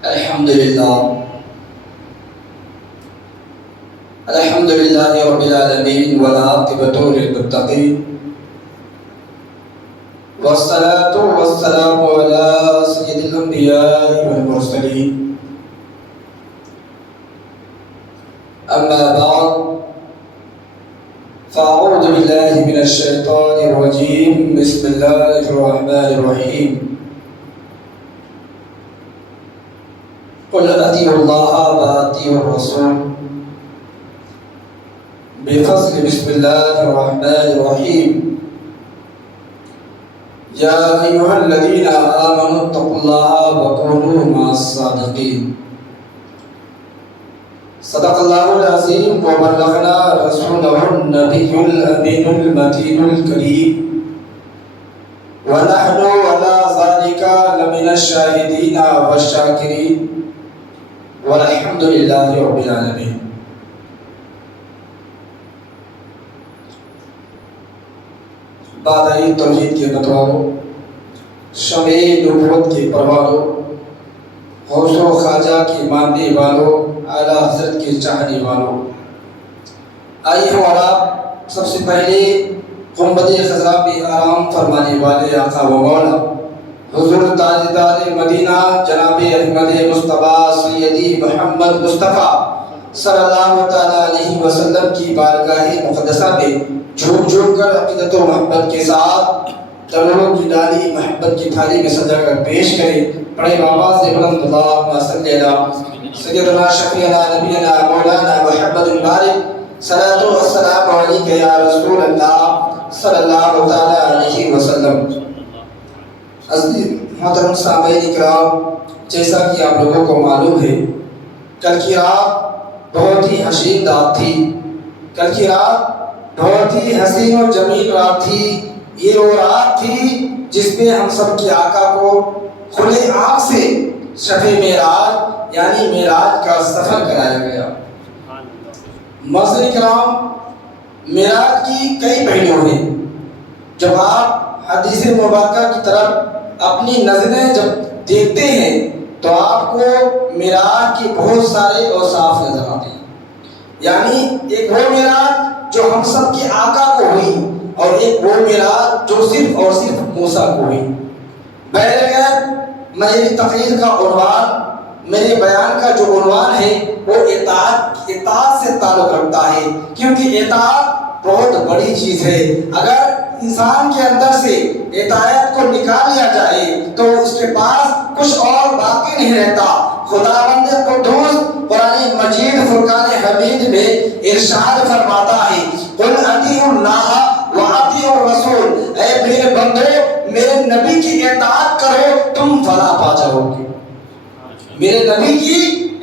الحمد لله رب العالمين والعاقبة للمتقين والصلاة والسلام على سيد الأنبياء والمرسلين أما بعد فأعوذ بالله من الشيطان الرجيم بسم الله الرحمن الرحيم قل أطيعوا الله وأطيعوا الرسول بفضل بسم الله الرحمن الرحيم يا أيها الذين آمنوا اتقوا الله وكونوا مع الصادقين صدق الله العظيم وبلغنا رسوله النبي الأمين المتين الكريم ونحن على ذلك لمن الشاهدين والشاكرين والحمد لله رب العالمين. بادائی توحید کے بتوارو، شمع نبوت کے پروارو، غوث و خواجہ کی ماننے والو، اعلیٰ حضرت کے چاہنے والو، آئی ہو آپ سب سے پہلے گنبد خضرا پہ آرام فرمانے والے آقا و مولا حضور تاجدار مدینہ جناب احمد مصطفیٰ سیدی محمد مصطفیٰ صلی اللہ تعالیٰ علیہ وسلم کی بارگاہ مقدسہ میں جھوک جھوک کر عقیدت و محبت کے ساتھ درود کی ڈالی محبت کی تھالی میں سجا کر پیش کریں. پڑھے آواز بلند اللہم صلی علی سیدنا شفیعنا نبینا مولانا محمد بارک صلاۃ و السلام علیک یا رسول اللہ صلی اللہ تعالیٰ علیہ وسلم. عزیز محترم سامعین کرام، جیسا کہ آپ لوگوں کو معلوم ہے کل کی رات بہت ہی حسین رات تھی. کل کی رات بہت ہی حسین اور جمیل رات تھی. یہ وہ رات تھی جس میں ہم سب کے آقا کو کھلے آنکھ سے شب معراج یعنی معراج کا سفر کرایا گیا. معززین کرام، معراج کی کئی پہلو ہیں. جب آپ حدیث مبارکہ کی طرف اپنی نظریں جب دیکھتے ہیں تو آپ کو معراج کے بہت سارے اوصاف نظر آتے ہیں. یعنی ایک وہ معراج جو ہم سب کے آقا کو ہوئی اور ایک وہ معراج جو صرف اور صرف موسیٰ کو ہوئی. بہرحال میری تقریر کا عنوان، میرے بیان کا جو عنوان ہے وہ اطاعت سے تعلق رکھتا ہے، کیونکہ اطاعت بہت بڑی چیز ہے. اگر انسان کے اندر سے اطاعت کو نکال لیا جائے تو اس کے پاس کچھ اور باقی نہیں رہتا. خداوند قدوس قرآن مجید فرقان حمید میں ارشاد فرماتا ہے قل اطیعوا اللہ واطیعوا الرسول، اے میرے بندو میرے نبی کی اطاعت کرو تم فلاح پا جاؤ گے. میرے نبی کی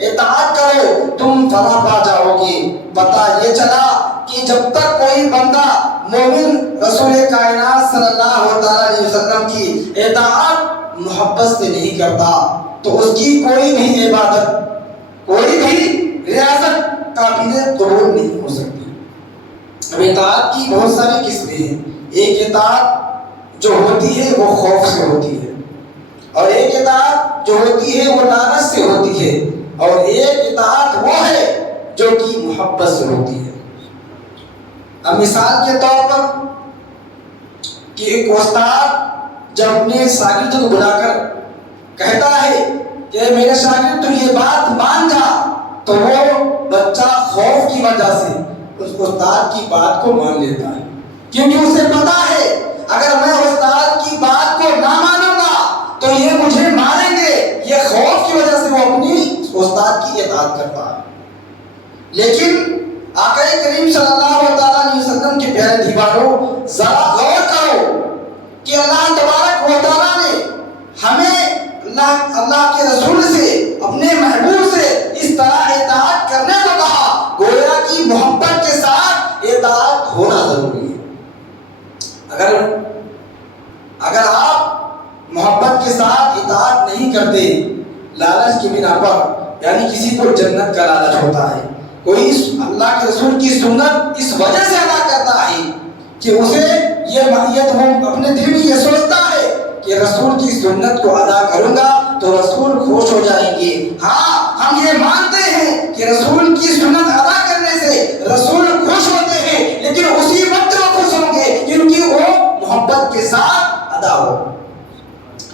اطاعت کرو تم فلاح پا جاؤ گے. پتہ یہ چلا کہ جب تک کوئی بندہ مومن رسول کائنات صلی اللہ علیہ وسلم کی اطاعت محبت سے نہیں کرتا تو اس کی کوئی بھی عبادت، کوئی بھی ریاضت قابل قبول نہیں ہو سکتی. اب اطاعت کی بہت ساری قسمیں ہیں. ایک اطاعت جو ہوتی ہے وہ خوف سے ہوتی ہے، اور ایک اطاعت جو ہوتی ہے وہ لعنت سے ہوتی ہے، اور ایک اطاعت وہ ہے جو کہ محبت سے ہوتی ہے. اب مثال کے طور پر کہ ایک استاد جب اپنے شاگرد کو بلا کر کہتا ہے کہ میرے شاگرد تو یہ بات مان جا، تو وہ بچہ خوف کی وجہ سے اس استاد کی بات کو مان لیتا ہے، کیونکہ اسے پتا ہے اگر میں استاد کی بات کو نہ مانوں گا تو یہ مجھے ماریں گے. یہ خوف کی وجہ سے وہ اپنی استاد کی اطاعت کرتا ہے. لیکن آقا کریم صلی اللہ علیہ وسلم کے پیارے دیوانوں، ذرا غور کرو کہ اللہ تبارک و تعالیٰ نے ہمیں اللہ کے رسول سے، اپنے محبوب سے اس طرح اطاعت کرنے کو کہا، گویا کی محبت کے ساتھ اطاعت ہونا ضروری ہے. اگر آپ محبت کے ساتھ اطاعت نہیں کرتے، لالچ کی بنا پر، یعنی کسی کو جنت کا لالچ ہوتا ہے، کوئی اللہ کے رسول کی سنت اس وجہ سے ادا کرتا ہے کہ اسے یہ ماہیت ہو، اپنے دل میں یہ سوچتا ہے کہ رسول کی سنت کو ادا کروں گا تو رسول خوش ہو جائیں گے۔ ہاں ہم یہ مانتے ہیں کہ رسول کی سنت ادا کرنے سے رسول خوش ہوتے ہیں، لیکن اسی وقت وہ خوش ہوں گے کیونکہ وہ محبت کے ساتھ ادا ہو۔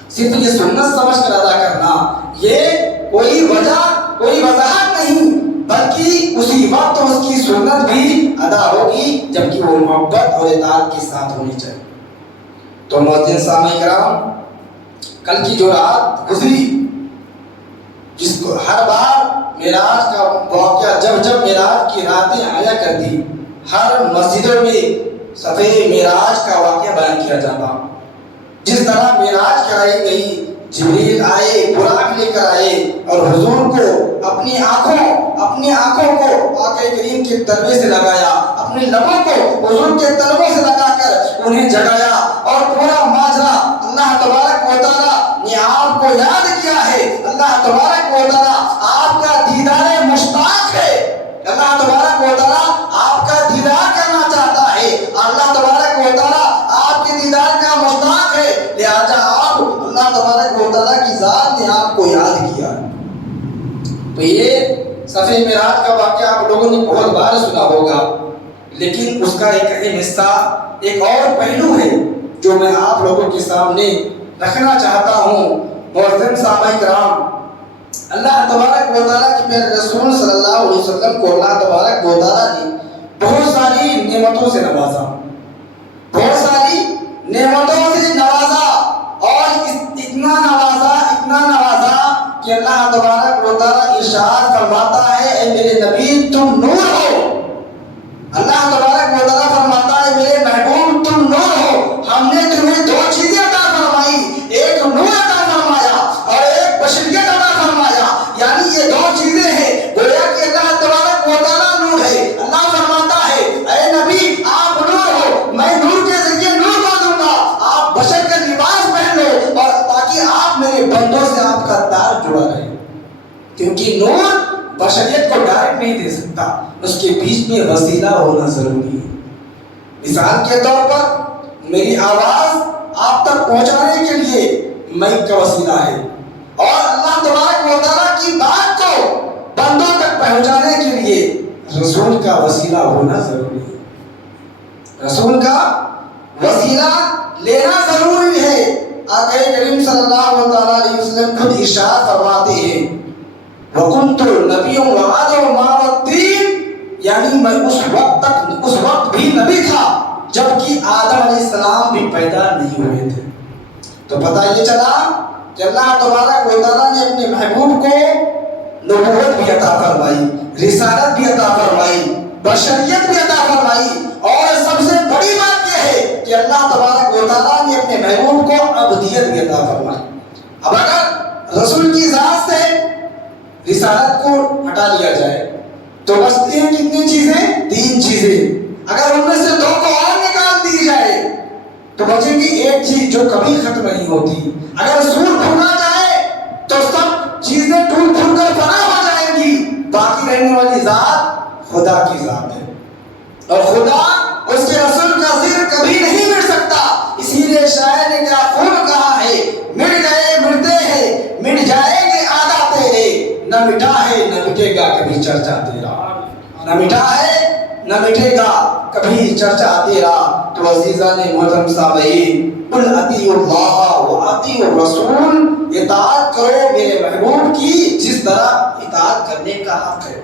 صرف یہ سنت سمجھ کر ادا کرنا یہ کوئی وجہ کوئی وضاحت نہیں، بلکہ اسی وقت اس کی سنت بھی ادا ہوگی جبکہ وہ محبت اور اطاعت کے ساتھ ہونی چاہیے۔ تو معززین سامعین کرام، کل کی جو رات گزری، جس کو ہر بار معراج کا واقعہ جب معراج کی راتیں آیا کرتی، ہر مسجدوں میں صفحے معراج کا واقعہ بیان کیا جاتا۔ جس طرح معراج کرائی گئی، جبریل آئے، براق لے کر آئے اور حضور کو اپنی آنکھوں کو آقا کریم کے تلوے سے لگایا، اپنے لبوں کو حضور کے تلووں سے لگا کر انہیں جگایا، اور پورا ماجرا اللہ تبارک و تعالیٰ نے آپ کو یاد کیا ہے۔ اللہ تبارک و تعالیٰ آپ کا دیدار مشتاق ہے، اللہ تبارک و تعالیٰ آپ کا دیدار کرنا چاہتا ہے، اللہ تبارک و تعالیٰ آپ کے دیدار کا مشتاق ہے، لہذا آپ اللہ تبارک و تعالیٰ کی ذات نے آپ کو یاد کیا۔ تو یہ صفحہ معراج کا واقعہ آپ لوگوں نے بہت بار سنا ہوگا، لیکن اس کا ایک اہم حصہ، ایک اور پہلو ہے جو میں آپ لوگوں کے سامنے رکھنا چاہتا ہوں۔ معززین سامعین کرام، اللہ تبارک و تعالیٰ کے پیارے رسول صلی اللہ علیہ وسلم کو اللہ تبارک و تعالیٰ نے بہت ساری نعمتوں سے نوازا، بہت ساری نعمتوں سے نوازا، اور اتنا نوازا کہ اللہ تبارک و تعالیٰ ارشاد فرماتا ہے، اے میرے نبی تم نور ہو۔ اللہ تبارک و تعالیٰ فرماتا ہے، میرے محبوب تم نور ہو۔ ہم نے تمہیں دو چیزیں عطا فرمائی، ایک نور عطا فرمایا اور ایک بشریت عطا فرمایا، یعنی یہ دو چیزیں ہیں، گویا کہ اللہ تبارک و تعالیٰ نور ہے۔ اللہ فرماتا ہے، اے نبی آپ نور ہو، میں نور کے ذریعے نور کو دوں گا، آپ بشر کا لباس پہن لو، اور تاکہ آپ میرے بندوں سے آپ کا تار جڑا رہے، کیونکہ نور بشریت کو ڈائریکٹ نہیں دے سکتا، اس کے بیچ میں وسیلہ ہونا ضروری ہے۔ مثال کے طور پر میری آواز آپ تک پہنچانے کے لیے مائک کا وسیلہ ہے، اور اللہ تبارک و تعالیٰ کی بات کو بندوں تک پہنچانے کے لیے رسول کا وسیلہ ہونا ضروری ہے، رسول کا وسیلہ لینا ضروری ہے۔ آقا کریم صلی اللہ علیہ وسلم خود ارشاد فرماتے ہیں، وَكُنْتُ نَبِيٌّ وَآدَمُ مَعَ الطِّينِ، یعنی میں اس وقت بھی نبی تھا جبکہ آدم علیہ السلام بھی پیدا نہیں ہوئے تھے۔ تو پتہ یہ چلا کہ اللہ تبارک و تعالیٰ نے اپنے محبوب کو نبوت بھی عطا فرمائی، رسالت بھی عطا فرمائی، بشریت بھی عطا فرمائی، اور سب سے بڑی بات یہ ہے کہ اللہ تبارک و تعالیٰ نے اپنے محبوب کو عبدیت بھی عطا فرمائی۔ اب اگر رسول کی ذات سے رسالت کو ہٹا لیا جائے تو بچتی ہیں کتنی چیزیں؟ 3 چیزیں۔ اگر ان میں سے 2 کو اور نکال دی جائے تو بچے گی ایک چیز جو کبھی ختم نہیں ہوتی۔ اگر سور پھولا جائے تو سب چیزیں ٹوٹ پھوٹ کر فنا ہو جائیں گی، باقی رہنے والی ذات خدا کی ذات ہے، اور خدا اس کے رسول کا ذکر کبھی نہیں مٹ سکتا۔ اسی لیے شاعر نے کیا خوب کہا ہے، مٹ گئے مٹتے ہیں، مٹ جائیں گے آدھا تیرے، نہ مٹا ہے نہ مٹے گا کبھی چرچا تیرا، نہ مٹا ہے نہ مٹے گا کبھی چرچا تیرا۔ تو عزیزان محترم سامعین، قل اطیعوا اللہ و اطیعوا الرسول، اطاعت کرو میرے محبوب کی جس طرح اطاعت کرنے کا حق ہے۔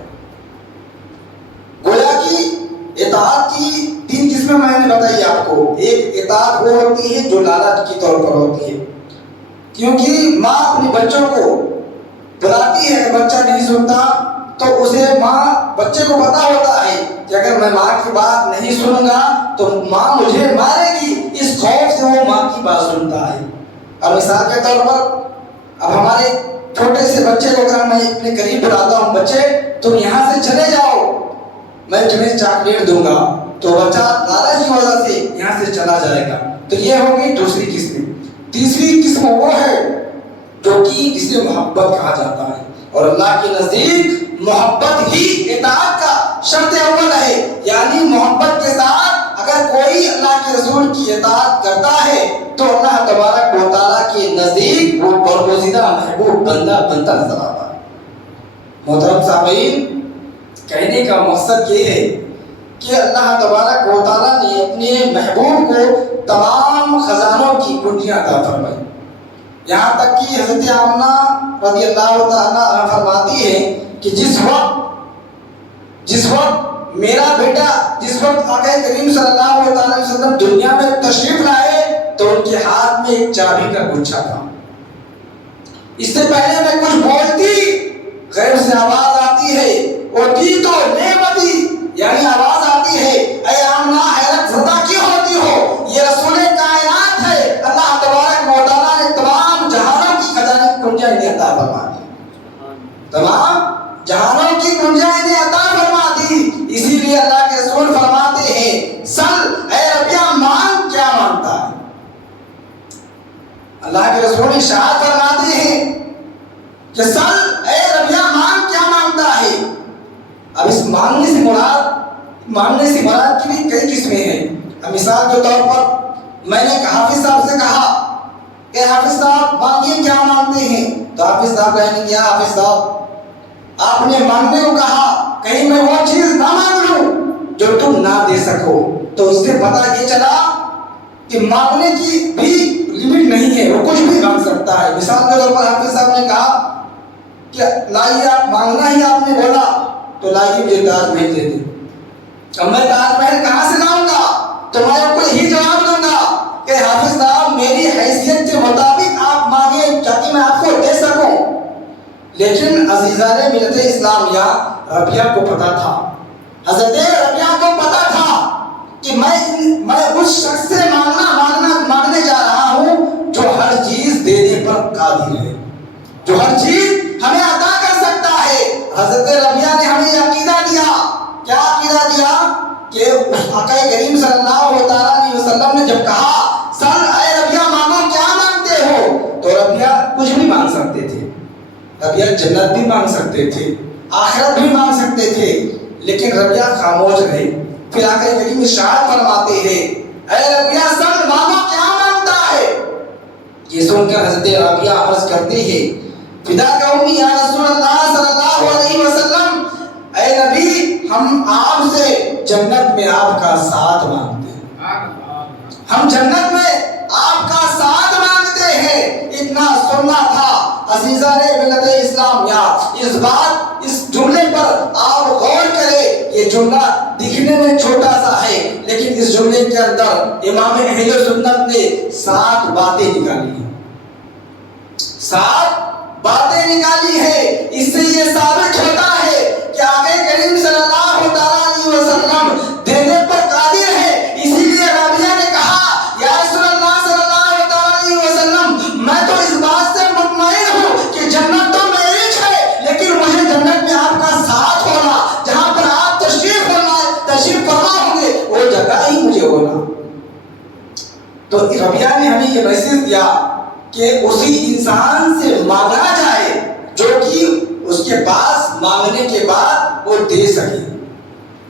گویا کہ اطاعت کی 3 قسمیں میں نے بتائی آپ کو۔ ایک اطاعت وہ ہوتی ہے جو لالچ کی طور پر ہوتی ہے، کیونکہ ماں اپنے بچوں کو بلاتی ہے، بچہ نہیں سنتا تو اسے بچے کو پتا ہوتا ہے کہ اگر میں ماں کی بات نہیں سنوں گا تو ماں مجھے مارے گی، اس خوف سے وہ ماں کی بات سنتا ہے۔ اور مثال کے طور پر اب ہمارے چھوٹے سے بچے کو اگر میں اپنے قریب بلاتا ہوں، بچے تم یہاں سے چلے جاؤ، میں تمہیں چاکلیٹ دوں گا، تو بچہ لالچ کی وجہ سے یہاں سے چلا جائے گا۔ تو یہ ہوگی دوسری قسم۔ تیسری قسم وہ ہے جو کہ جسے محبت کہا جاتا ہے، اور اللہ کے نزدیک محبت ہی اطاعت کا شرط اول ہے، یعنی محبت کے ساتھ اگر کوئی اللہ کے رسول کی اطاعت کرتا ہے تو اللہ تبارک و تعالیٰ کے نزدیک نزدیک وہ برگزیدہ محبوب بندہ بنتا نظر آتا ہے۔ محترم سامعین، کہنے کا مقصد یہ ہے کہ اللہ تبارک و تعالیٰ نے اپنے محبوب کو تمام خزانوں کی کنجیاں عطا فرمائی، یہاں تک کہ حضرت آمنہ رضی اللہ تعالیٰ عنہ فرماتی ہے کہ جس وقت میرا بیٹا آقا کریم صلی اللہ علیہ وسلم دنیا میں تشریف لائے تو ان کے ہاتھ میں ایک چابی کا گچھا تھا۔ اس سے پہلے میں کچھ بولتی غیر سے آواز آتی ہے، اور کی تو نعمتی یعنی آواز آتی ہے، اے آمنہ حیرت زدہ کیوں ہوتی ہو، یہ رسول کائنات ہے، اللہ تبارک و تعالیٰ نے تمام جہانوں کی خزانے کی کنجیاں انہیں عطا فرما دی، تمام جہانوں کی کنجیاں انہیں عطا فرما دی۔ اسی لیے اللہ کے رسول فرماتے ہیں سل اے ربیہ مانگ کیا مانگتا ہے۔ اللہ کے رسول ارشاد فرماتے ہیں کہ سل اے ربیہ مانگ کیا مانگتا ہے۔ اب اس مانگنے سے مراد کی بھی کئی قسمیں ہیں۔ اب مثال کے طور پر میں نے حافظ صاحب سے کہا کہ حافظ صاحب مانگیے کیا مانگتے ہیں، تو حافظ صاحب کہنے کیا حافظ صاحب آپ نے مانگنے کو کہا، کہیں میں وہ چیز نہ مانگ لوں جو تم نہ دے سکو۔ تو اس سے پتہ یہ چلا کہ مانگنے کی بھی لمٹ نہیں ہے، وہ کچھ بھی مانگ سکتا ہے۔ مثال کے طور پر حافظ صاحب نے کہا کہ لائیے آپ مانگنا ہی آپ نے بولا تو لائیے مجھے تاج محل دے دیں۔ اب میں تاج محل کہاں سے لاؤں گا؟ تو میں آپ کو یہی جواب دوں گا کہ حافظ صاحب میری حیثیت کے مطابق آپ مانگیں تاکہ میں آپ کو دے سکوں۔ لیکن عزیزان ملت اسلامیہ، ربیہ کو پتا تھا، حضرت ربیہ کو پتا تھا کہ میں اس شخص سے مانگنے جا رہا ہوں جو ہر چیز دینے پر قادر ہے، جو ہر چیز ہمیں عطا کر سکتا ہے۔ حضرت ربیہ نے ہمیں یہ عقیدہ دیا، کیا عقیدہ دیا کہ آقا کریم صلی اللہ علیہ وسلم نے جب کہا سل اے ربیہ مانگو کیا مانگتے ہو، تو ربیہ کچھ بھی مانگ سکتے تھے، ربیہ جنت بھی مانگ سکتے تھے، آخرت بھی مانگ سکتے تھے، لیکن ربیہ خاموش رہے۔ پھر آقا کریم ارشاد فرماتے ہیں اے ربیہ سل مانگو کیا مانگتا ہے۔ یہ سن کر حضرت ربیہ عرض کرتے ہیں فدا قومی یا رسول اللہ صلی اللہ علیہ وسلم، اے نبی ہم آپ سے جنت میں آپ کا ساتھ مانگتے ہیں، ہم جنت میں آپ کا ساتھ مانگتے ہیں۔ اتنا سننا تھا عزیزان ملت اسلامیہ، اس جملے پر آپ غور کریں۔ یہ جملہ دکھنے میں چھوٹا سا ہے، لیکن اس جملے کے اندر امام اہل سنت نے 7 باتیں نکالی ہیں، 7 باتیں نکالی ہے۔ اس سے یہ ثابت ہوتا ہے کہ آقا کریم صلی اللہ علیہ وسلم دینے پر قادر ہے۔ اسی لیے ربیہ نے کہا یا رسول اللہ صلی اللہ علیہ وسلم میں تو اس بات سے مطمئن ہوں کہ جنت تو میری ہے، لیکن مجھے جنت میں آپ کا ساتھ ہونا، جہاں پر آپ تشریف فرما ہوں گے وہ جگہ ہی مجھے ہونا۔ تو ربیہ نے ہمیں یہ میسج دیا کہ اسی انسان سے مانگا جائے جو کہ اس کے پاس مانگنے کے بعد وہ دے سکے۔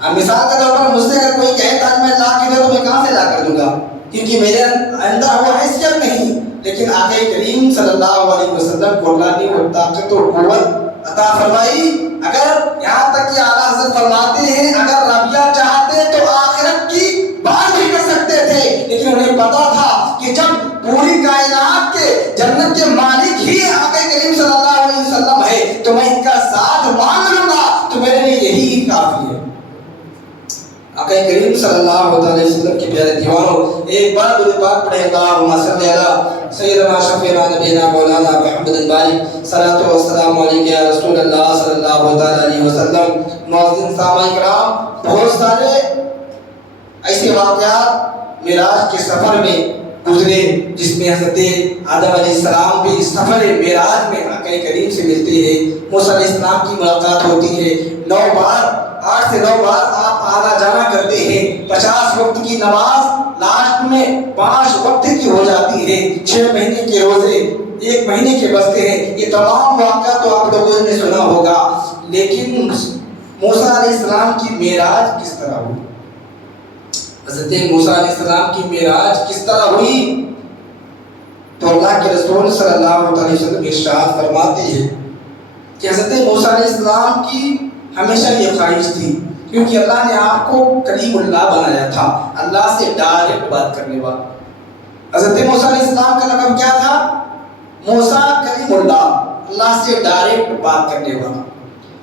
اب مثال کے طور پر مجھ سے اگر کوئی کہے تاج میں لا کے دے تو میں کہاں سے لا کر دوں گا، کیونکہ میرے اندر وہ حیثیت نہیں۔ لیکن آقا کریم صلی اللہ علیہ وسلم کو اللہ نے وہ طاقت و قوت عطا فرمائی۔ اگر یہاں تک کہ اعلیٰ حضرت فرماتے ہیں اگر ربیہ چاہتے تو آخرت کی بات بھی کر سکتے تھے، لیکن انہیں پتا تھا کہ جب پوری کائنات کے جنت کے مالک ہی آقا کریم صلی اللہ علیہ وسلم ہے تو میں ان کا ساتھ مانگ لوں گا تو میرے لیے یہی کافی ہے۔ آقا کریم صلی اللہ علیہ وسلم کی پیارے دیوانوں، ایک بار درود پاک پڑھیں اللہم صلی علی سیدنا شفیعنا نبینا مولانا محمد بارک صلاۃ و السلام علیک یا رسول اللہ صلی اللہ علیہ وسلم۔ معزز سامعین کرام، بہت سارے ایسے واقعات معراج کے سفر میں گزرے جس میں حضرت آدم علیہ السلام بھی سفر معراج میں آقا کریم سے ملتے ہیں، موسیٰ علیہ السلام کی ملاقات ہوتی ہے، 9 بار 8 سے 9 بار آپ آنا جانا کرتے ہیں، 50 وقت کی نماز لاسٹ میں 5 وقت کی ہو جاتی ہے، 6 مہینے کے روزے 1 مہینے کے بستے ہیں۔ یہ تمام واقعات تو آپ لوگوں نے سنا ہوگا، لیکن موسیٰ علیہ السلام کی معراج کس طرح ہوئی؟ حضرت موسیٰ علیہ السلام کی معراج کس طرح ہوئی؟ تو اللہ کے رسول صلی اللہ علیہ وسلم ارشاد فرماتے ہیں کہ حضرت موسیٰ علیہ السلام کی ہمیشہ یہ خواہش تھی، کیونکہ اللہ نے آپ کو کلیم اللہ بنایا تھا، اللہ سے ڈائریکٹ بات کرنے والا۔ حضرت موسیٰ علیہ السلام کا لقب کیا تھا؟ موسیٰ کلیم اللہ، اللہ سے ڈائریکٹ بات کرنے والا۔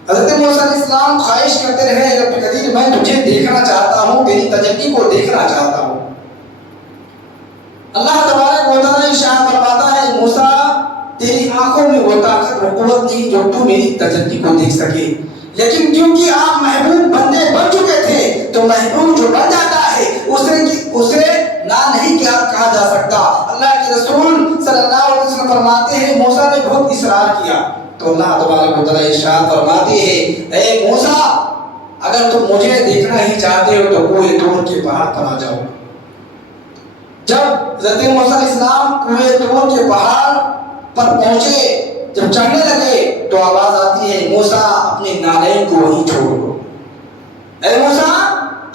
حضرت موسیٰ علیہ السلام خواہش کرتے رہے، رب قدیر میں تجھے دیکھنا چاہتا ہوں، تیری تجلی کو دیکھنا چاہتا ہوں۔ اللہ تبارک و تعالیٰ ارشاد فرماتا ہے موسیٰ تیری آنکھوں میں وہ طاقت و قوت نہیں جو تو میری تجلی کو دیکھ سکے، لیکن کیونکہ آپ محبوب بندے بن چکے تھے تو محبوب جو بن جاتا ہے اسے نہ نہیں کہا جا سکتا۔ اللہ کے رسول صلی اللہ علیہ وسلم فرماتے ہیں موسیٰ نے بہت اصرار کیا تو اللہ تبارک و تعالیٰ ارشاد فرماتے ہیں اے موسیٰ اگر تم مجھے دیکھنا ہی چاہتے ہو تو کوہ طور کے پہاڑ پر آ جاؤ۔ جب حضرت موسیٰ علیہ السلام کوہ طور کے پہاڑ پر پہنچے، جب چڑھنے لگے تو آواز آتی ہے موسیٰ اپنے نالین کو وہیں چھوڑ دو، اے موسیٰ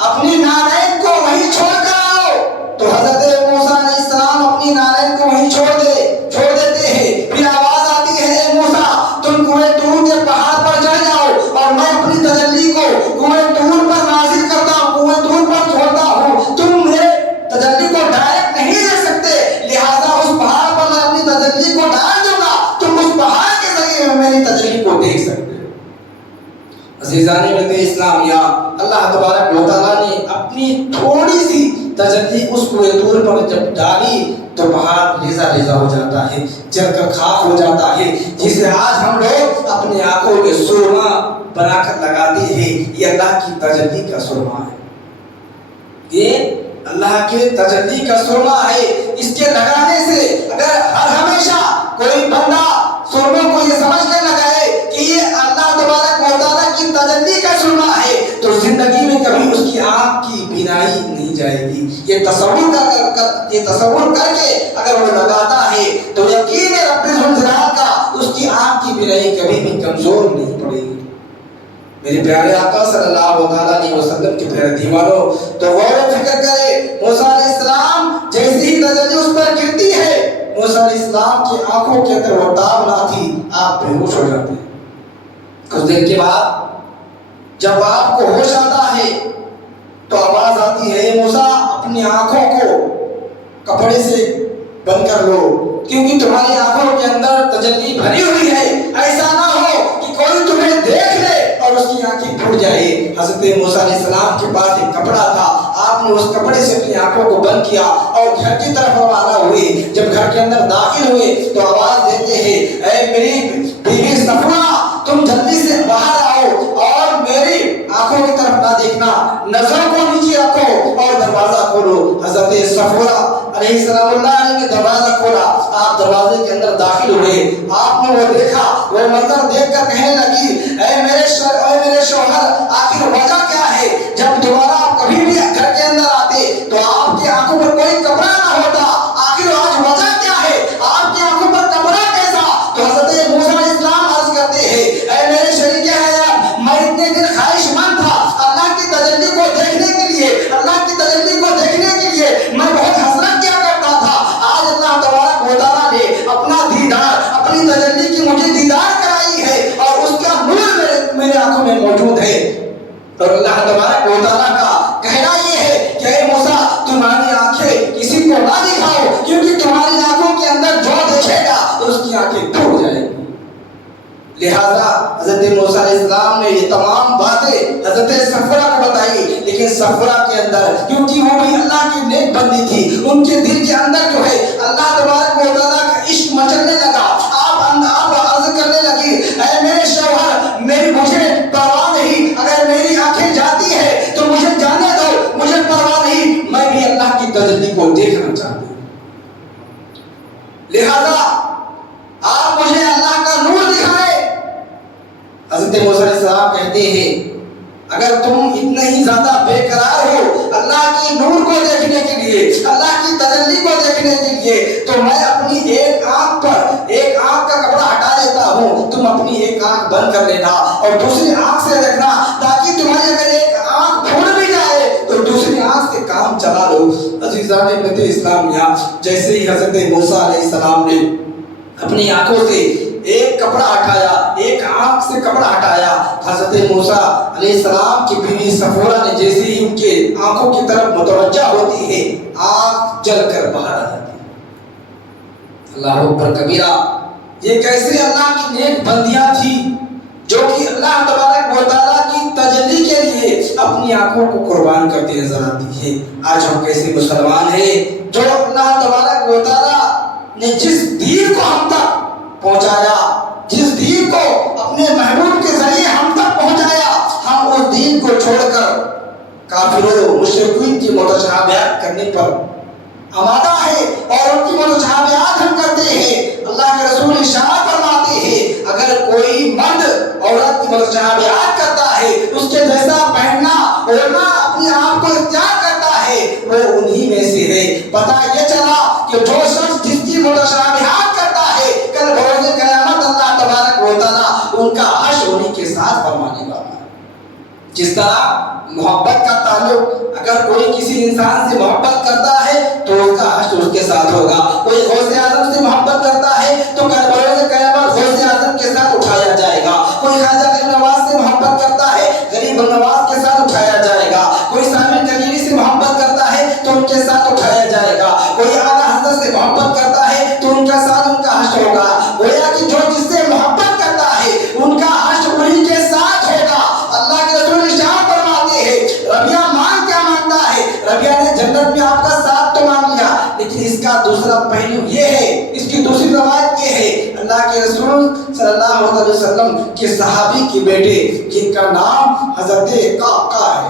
اپنی نالین کو وہیں چھوڑ کر آؤ۔ تو حضرت موسیٰ علیہ السلام اپنی نالین کو وہیں چھوڑ دیتے ہیں۔ پھر آواز آتی ہے اے موسیٰ تم کوہ طور کے پہاڑ پر چڑھ جاؤ اور میں اپنی تجلی کو کوہ طور پر نازل کرتا ہوں، کوہ طور پر چھوڑتا ہوں۔ تم میرے تجلی کو ڈائریکٹ نہیں دیکھ سکتے، لہٰذا اس پہاڑ پر میں اپنی تجلی کو ڈال دوں گا، تم اس پہاڑ کے ذریعے میں میری تجلی کو دیکھ سکتے ہو۔ عزیزان ملت اسلامیہ، اللہ تبارک و تعالیٰ نے اپنی تھوڑی سی تجلی اس کوہ طور پر جب ڈالی تو پہاڑ ریزہ ریزہ ہو جاتا ہے، جل کر خاک ہو جاتا ہے، جسے آج ہم لوگ اپنے آنکھوں میں سرما بنا کر لگاتے ہیں۔ یہ اللہ کی تجلی کا سرما ہے، یہ اللہ کے تجلی کا سرما ہے۔ اس کے لگانے سے اگر ہر ہمیشہ کوئی بندہ سرمے کو یہ سمجھ کر لگائے کہ یہ اللہ تبارک و تعالیٰ کی تجلی کا سرما ہے تو زندگی میں کبھی اس کی آنکھ کی بینائی نہیں جائے گی۔ یہ تصور کر کے اگر وہ لگاتا ہے تو یقین رب الجلال کا اس کی آنکھ کی بینائی کبھی بھی کمزور نہیں پڑے گی۔ میرے پیارے آقا صلی اللہ علیہ وسلم کے پیارے دیوانوں تو غور و فکر کرے، موسیٰ علیہ السلام جیسے ہی تجلی اس پر گرتی ہے، موسیٰ علیہ السلام کی آنکھوں کے اندر وہ تاب نہ تھی، آپ بے ہوش ہو جاتے ہیں۔ کچھ دیر کے بعد جب آپ کو ہوش آتا ہے تو آواز آتی ہے موسیٰ اپنی آنکھوں کو کپڑے سے بند کر لو، کیونکہ تمہاری آنکھوں کے اندر تجلی بھری ہوئی ہے، ایسا نہ ہو کہ کوئی تمہیں دیکھ لے اور اس کی آنکھیں پھٹ جائے۔ حضرت موسیٰ علیہ السلام کے پاس ایک کپڑا تھا، آپ نے اس کپڑے سے اپنی آنکھوں کو بند کیا اور گھر کی طرف روانہ ہوئے۔ جب گھر کے اندر داخل ہوئے تو آواز دیتے ہیں اے میری بیوی صفورہ تم جلدی سے باہر آؤ اور میری آنکھوں کی طرف نہ دیکھنا، نظر کو نیچے رکھو اور دروازہ کھولو۔ حضرت صفورہ علیہ السلام اللہ نے دروازہ کھولا، آپ دروازے کے اندر داخل ہوئے، آپ نے وہ دیکھا، وہ منظر دیکھ کر کہنے لگی اے میرے شوہر آخر وجہ کیا ہے؟ جب دوبارہ آپ کبھی بھی گھر کے اندر آتے تو آپ کی آنکھوں پر کوئی کپڑا نہ ہوتا، آخر آج وجہ کیا ہے؟ آپ کی آنکھوں پر کپڑا کیسا؟ تو حضرت موسیٰ علیہ السلام عرض کرتے ہیں اے میرے شریک حیات میں اتنے دن خواہش مند تھا اللہ کی تجلی کو دیکھنے کے لیے، اللہ کی تجلی کو دیکھنے کے لیے میں بہت حسرت کیا کرتا تھا، آج اللہ تبارک و تعالیٰ نے اپنا دیدار، اپنی تجلی کی مجھے دیدار کرائی ہے اور اس کا نور میرے آنکھوں میں موجود ہے۔ اور اللہ تبارک و تعالیٰ کا کہنا یہ ہے کہ اے موسیٰ تمہاری آنکھیں کسی کو نہ دکھاؤ، کیونکہ تمہاری آنکھوں کے اندر جو دیکھے گا اس کی آنکھیں ٹوٹ جائیں گی۔ لہذا حضرت موسیٰ علیہ السلام نے یہ تمام باتیں حضرت صفورہ کو بتائی، لیکن صفورہ کے اندر کیونکہ وہ بھی اللہ کی نیک بندی تھی، ان کے دل کے اندر جو ہے اللہ تبارک و تعالیٰ کا عشق مچلنے لگا۔ آپ عرض کرنے لگی اے میرے شوہر مجھے پرواہ نہیں، اگر میری آنکھیں جاتی ہے تو مجھے جانے دو، مجھے پرواہ نہیں، میں بھی اللہ کی تجلی کو دیکھنا چاہتی ہوں، لہذا آپ مجھے اللہ کا نور دکھائے۔ حضرت موسیٰ علیہ السلام کہتے ہیں اگر تم اتنے ہی زیادہ بے قرار ہو اللہ کی نور کو دیکھنے کے لیے، اللہ کی تجلی کو دیکھنے کے لیے، تو میں اپنی ایک آنکھ کا کپڑا ہٹا دیتا ہوں، تم اپنی ایک آنکھ بند کر لینا اور دوسری آنکھ سے دیکھنا، تاکہ تمہاری اگر ایک آنکھ پھوڑ بھی جائے تو دوسری آنکھ سے کام چلا لو۔ عزیزان ملت اسلام، یہاں جیسے ہی حضرت موسیٰ علیہ السلام نے اپنی آنکھوں سے ایک کپڑا ہٹایا، ایک آنکھ سے کپڑا ہٹایا، حضرت موسیٰ علیہ السلام کی بیوی صفورہ نے جیسے ہی ان کے آنکھوں کی طرف متوجہ ہوتی ہے، آنکھ جل کر باہر آ جاتی ہے۔ اللہ اکبر کبیرہ! یہ کیسے اللہ کی نیک بندیاں تھی جو کہ اللہ تبارک و تعالیٰ کی تجلی کے لیے اپنی آنکھوں کو قربان کرتے نظر آتی ہے۔ آج ہم کیسے مسلمان ہیں جو اللہ تبارک و تعالیٰ نے جس دین کو ہم تک پہنچایا، جس دین کو اپنے محبوب کے ذریعے ہم تک پہنچایا، ہم اس دین کو چھوڑ کر کافروں مشرکین کی متشابہات کرنے پر آمادہ ہے اور ان کی متشابہات ہم کرتے ہیں۔ اللہ کے رسول ارشاد فرماتے ہیں اگر کوئی مرد عورت کی متشابہات کرتا ہے، اس کے جیسا پہننا اوڑھنا اپنے آپ کو اختیار کرتا ہے، وہ انہی میں سے ہے۔ پتہ یہ چلا کہ جو شخص جس کی متشابہات کرتا ہے، کل بروز قیامت اللہ تبارک و تعالیٰ ان کا حشر انہی کے ساتھ فرمانے والا ہے۔ جس طرح محبت کا تعلق، اگر کوئی کسی انسان سے محبت کرتا ہے تو اس کا حشر اس کے ساتھ ہوگا۔ کوئی غوث اعظم سے محبت کرتا ہے تو کل بروز قیامت غوث اعظم کے ساتھ اٹھایا جائے گا۔ کوئی خواجہ غریب نواز سے محبت کرتا ہے، غریب نواز کے ساتھ اٹھایا جائے گا۔ کوئی سامع کلیری سے محبت کرتا ہے تو ان کے ساتھ اٹھایا جائے گا۔ کوئی اعلیٰ حضرت سے محبت کرتا ہے تو ان کے ساتھ ان کا حشر ہوگا۔ گویا کہ جو جس سے محبت کرتا ہے ان کا حشر انہی کے ساتھ ہوگا۔ اللہ کے رسول ارشاد فرماتے ہیں ربیہ مان کیا مانتا ہے؟ ربیہ نے جنت میں آپ کا ساتھ تو مان لیا، لیکن اس کا دوسرا پہلو یہ ہے، اس کی دوسری روایت یہ ہے، اللہ کے رسول صلی اللہ علیہ وسلم کے صحابی کے بیٹے جن کا نام حضرت قعقاع ہے،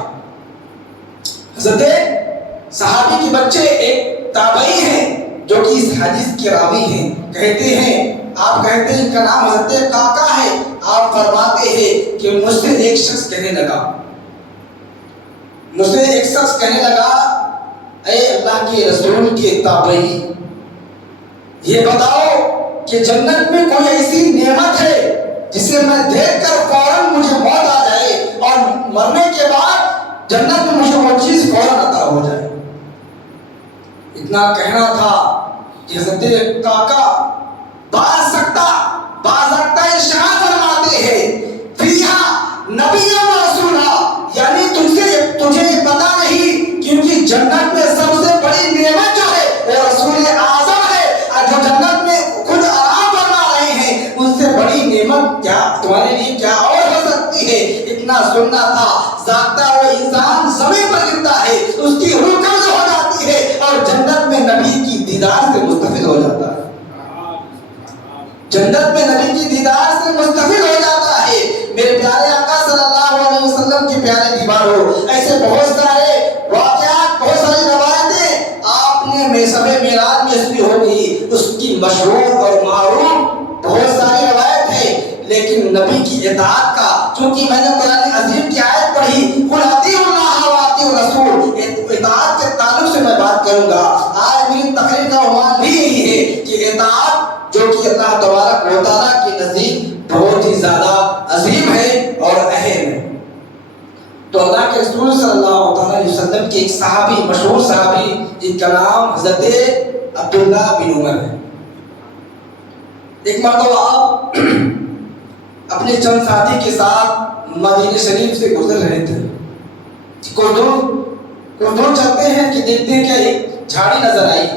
حضرت صحابی کے بچے ایک تابعی ہیں جو کہ اس حدیث کے راوی ہیں، کہتے ہیں آپ کہتے ہیں ان کا نام حضرت قعقاع ہے، آپ فرماتے ہیں کہ مجھ سے ایک شخص کہنے لگا، اے اللہ کے رسول کے تابعی، یہ بتاؤ کہ جنت میں کوئی ایسی نعمت ہے جسے میں دیکھ کر فوراً مجھے موت آ جائے اور مرنے کے بعد جنت میں مجھے وہ چیز فوراً عطا ہو جائے؟ اتنا کہنا تھا کہ حضرت قعقاع باضابطہ ارشاد فرماتے ہیں فیہا نبی و رسولہ، یعنی تجھے پتا نہیں کہ ان کی جنت میں سب سے بڑی نعمت جو ہے وہ رسول اعظم ہے، اور جو جنت میں خود آرام فرما رہے ہیں ان سے بڑی نعمت کیا تمہارے لیے کیا اور ہو سکتی ہے؟ اتنا سننا تھا، ذاکتا وہ انسان زمین پر گرتا ہے، اس کی روح قبض ہو جاتی ہے اور جنت میں نبی کی دیدار سے مستفید ہو جاتا ہے، جنت میں نبی کی دیدار سے مستفید ہو جاتا ہے۔ میرے پیارے آقا صلی اللہ علیہ وسلم کے پیارے دیواروں، ایسے بہت سارے واقعات، بہت ساری روایتیں آپ نے شب معراج میں سنی ہوگی، اس کی مشہور اور معروف بہت ساری روایت ہے، لیکن نبی کی اطاعت کا، چونکہ میں نے قرآن عظیم کی آیت پڑھی قل اطیعوا اللہ و اطیعوا الرسول، اطاعت کے تعلق سے میں بات کروں گا۔ آج میری تقریر کا عنوان بھی یہی ہے کہ اطاعت جو کہ اللہ تبارک و تعالیٰ کے نزدیک بہت ہی زیادہ عظیم ہے اور اہم ہے۔ تو اللہ کے رسول صلی اللہ علیہ وسلم کے ایک صحابی، مشہور صحابی جن کا نام حضرت عبداللہ بن عمر ہے، ایک مرتبہ آپ اپنے چند ساتھی کے ساتھ مدینہ شریف سے گزر رہے تھے، کچھ دور چلتے ہیں کہ دیکھتے ہیں کہ ایک جھاڑی نظر آئی۔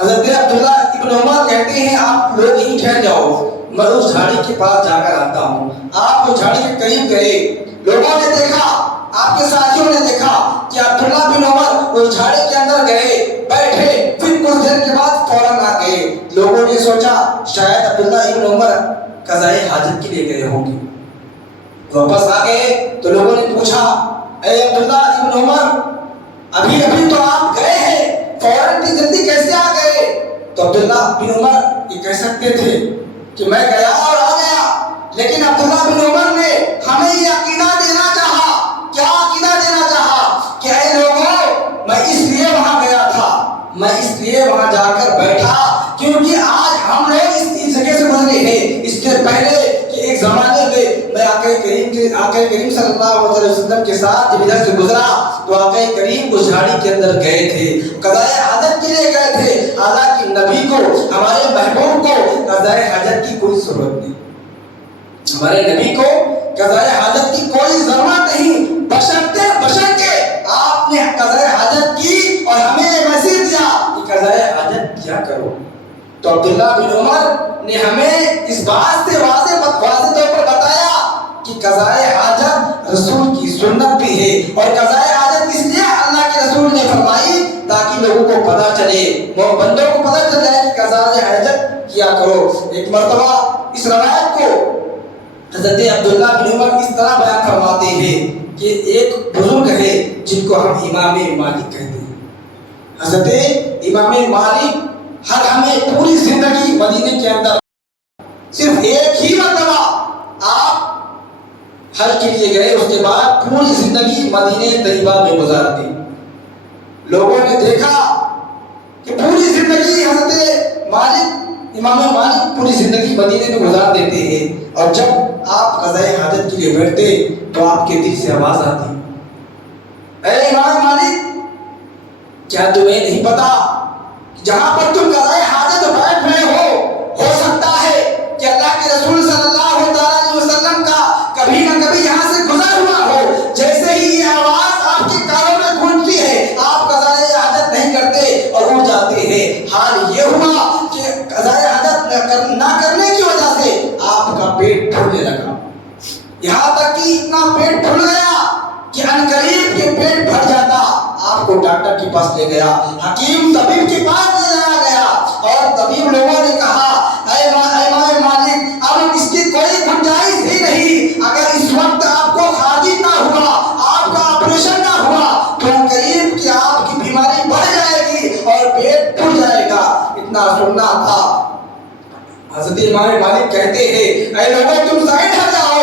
حضرت عبداللہ ابن عمر کہتے ہیں آپ لوگ یہیں ٹھہر جاؤ، میں اس جھاڑی کے پاس جا کر آتا ہوں۔ آپ اس جھاڑی کے قریب گئے، لوگوں نے دیکھا، آپ کے ساتھیوں نے دیکھا کہ عبداللہ بن عمر اس جھاڑی کے اندر گئے، بیٹھے، پھر کچھ دیر کے بعد فوراً آ گئے۔ لوگوں نے سوچا شاید عبداللہ ابن عمر قضائے حاجت کے لیے گئے ہوں گے، واپس آ گئے تو لوگوں نے پوچھا اے عبداللہ ابن عمر، ابھی تو آپ گئے ہیں، فوراً اتنی جلدی کیسے آ گئے؟ تو عبداللہ بن عمر یہ کہہ سکتے تھے کہ میں گیا اور آ گیا، لیکن عبداللہ بن عمر نے ہمیں یہ عقیدہ دینا چاہا۔ کیا عقیدہ دینا چاہا؟ کہ اے لوگوں، میں اس لیے وہاں گیا تھا، میں اس لیے وہاں جا کر بیٹھا کیونکہ آج ہم لوگ اس جگہ سے گزرے ہیں۔ اس سے پہلے کہ ایک زمانے میں آقا کریم صلی اللہ علیہ وسلم کے ساتھ جب ادھر سے گزرا تو آقا کریم اس جھاڑی کے اندر گئے تھے، قضائے حاجت کے لیے گئے تھے، حالانکہ نبی کو، ہمارے محبوب کو قضائے حاجت کی کوئی ضرورت نہیں، ہمارے نبی کو قضائے حاجت کی کوئی ضرورت نہیں، بشرطے آپ نے قضائے حاجت کی اور ہمیں یہ میسج دیا کہ قضائے حاجت کیا کرو۔ تو عبداللہ بن عمر نے ہمیں اس بات سے واضح طور پر بتایا کہ قضائے حاجت رسول کی سنت بھی ہے، اور قضائے حاجت اس لیے اللہ کے رسول نے فرمائی تاکہ لوگوں کو پتہ چلے، وہ بندوں کو پتہ چل جائے کہ قضائے حاجت کیا کرو۔ ایک مرتبہ اس روایت کو حضرت عبداللہ بن عمر اس طرح بیان فرماتے ہیں کہ ایک بزرگ ہے جن کو ہم امام مالک کہتے ہیں۔ حضرت امام مالک ہمیں پوری زندگی مدینے کے اندر صرف ایک ہی مرتبہ آپ حج کے لیے گئے، اس کے بعد پوری زندگی مدینے طیبہ میں گزار دی۔ لوگوں نے دیکھا کہ پوری زندگی حضرت امام مالک پوری زندگی مدینے میں گزار دیتے ہیں، اور جب آپ قضائے حاجت کے لیے بیٹھتے تو آپ کے دل سے آواز آتی، اے امام مالک، کیا تمہیں نہیں پتا جہاں پر تم قضائے حاجت بیٹھ رہے ہو سکتا ہے کہ اللہ کے رسول صلی اللہ علیہ وسلم کا کبھی نہ کبھی یہاں سے گزر ہوا ہو، جیسے ہی یہ آواز آپ کے کانوں میں گونجتی ہے آپ قضائے حاجت نہیں کرتے اور اٹھ جاتے ہیں۔ حال یہ ہوا کہ قضائے حاجت نہ کرنے کی وجہ سے آپ کا پیٹ پھولنے لگا، یہاں تک کہ اتنا پیٹ پھول گیا کہ عنقریب کے پیٹ بھر جاتا۔ آپ کو ڈاکٹر کے پاس لے گیا، حکیم طبیب کے پاس لے جایا گیا، اور طبیب لوگوں نے کہا اے امام مالک، اب اس کی کوئی گنجائش ہی نہیں، اگر اس وقت آپ کو خارج نہ ہوا، آپ کا آپریشن نہ ہوا تو عنقریب کہ آپ کی بیماری بڑھ جائے گی اور پیٹ پھول جائے گا۔ اتنا سننا تھا۔ حضرت امام مالک کہتے ہیں اے لوگوں تم سائڈ ہٹ جاؤ،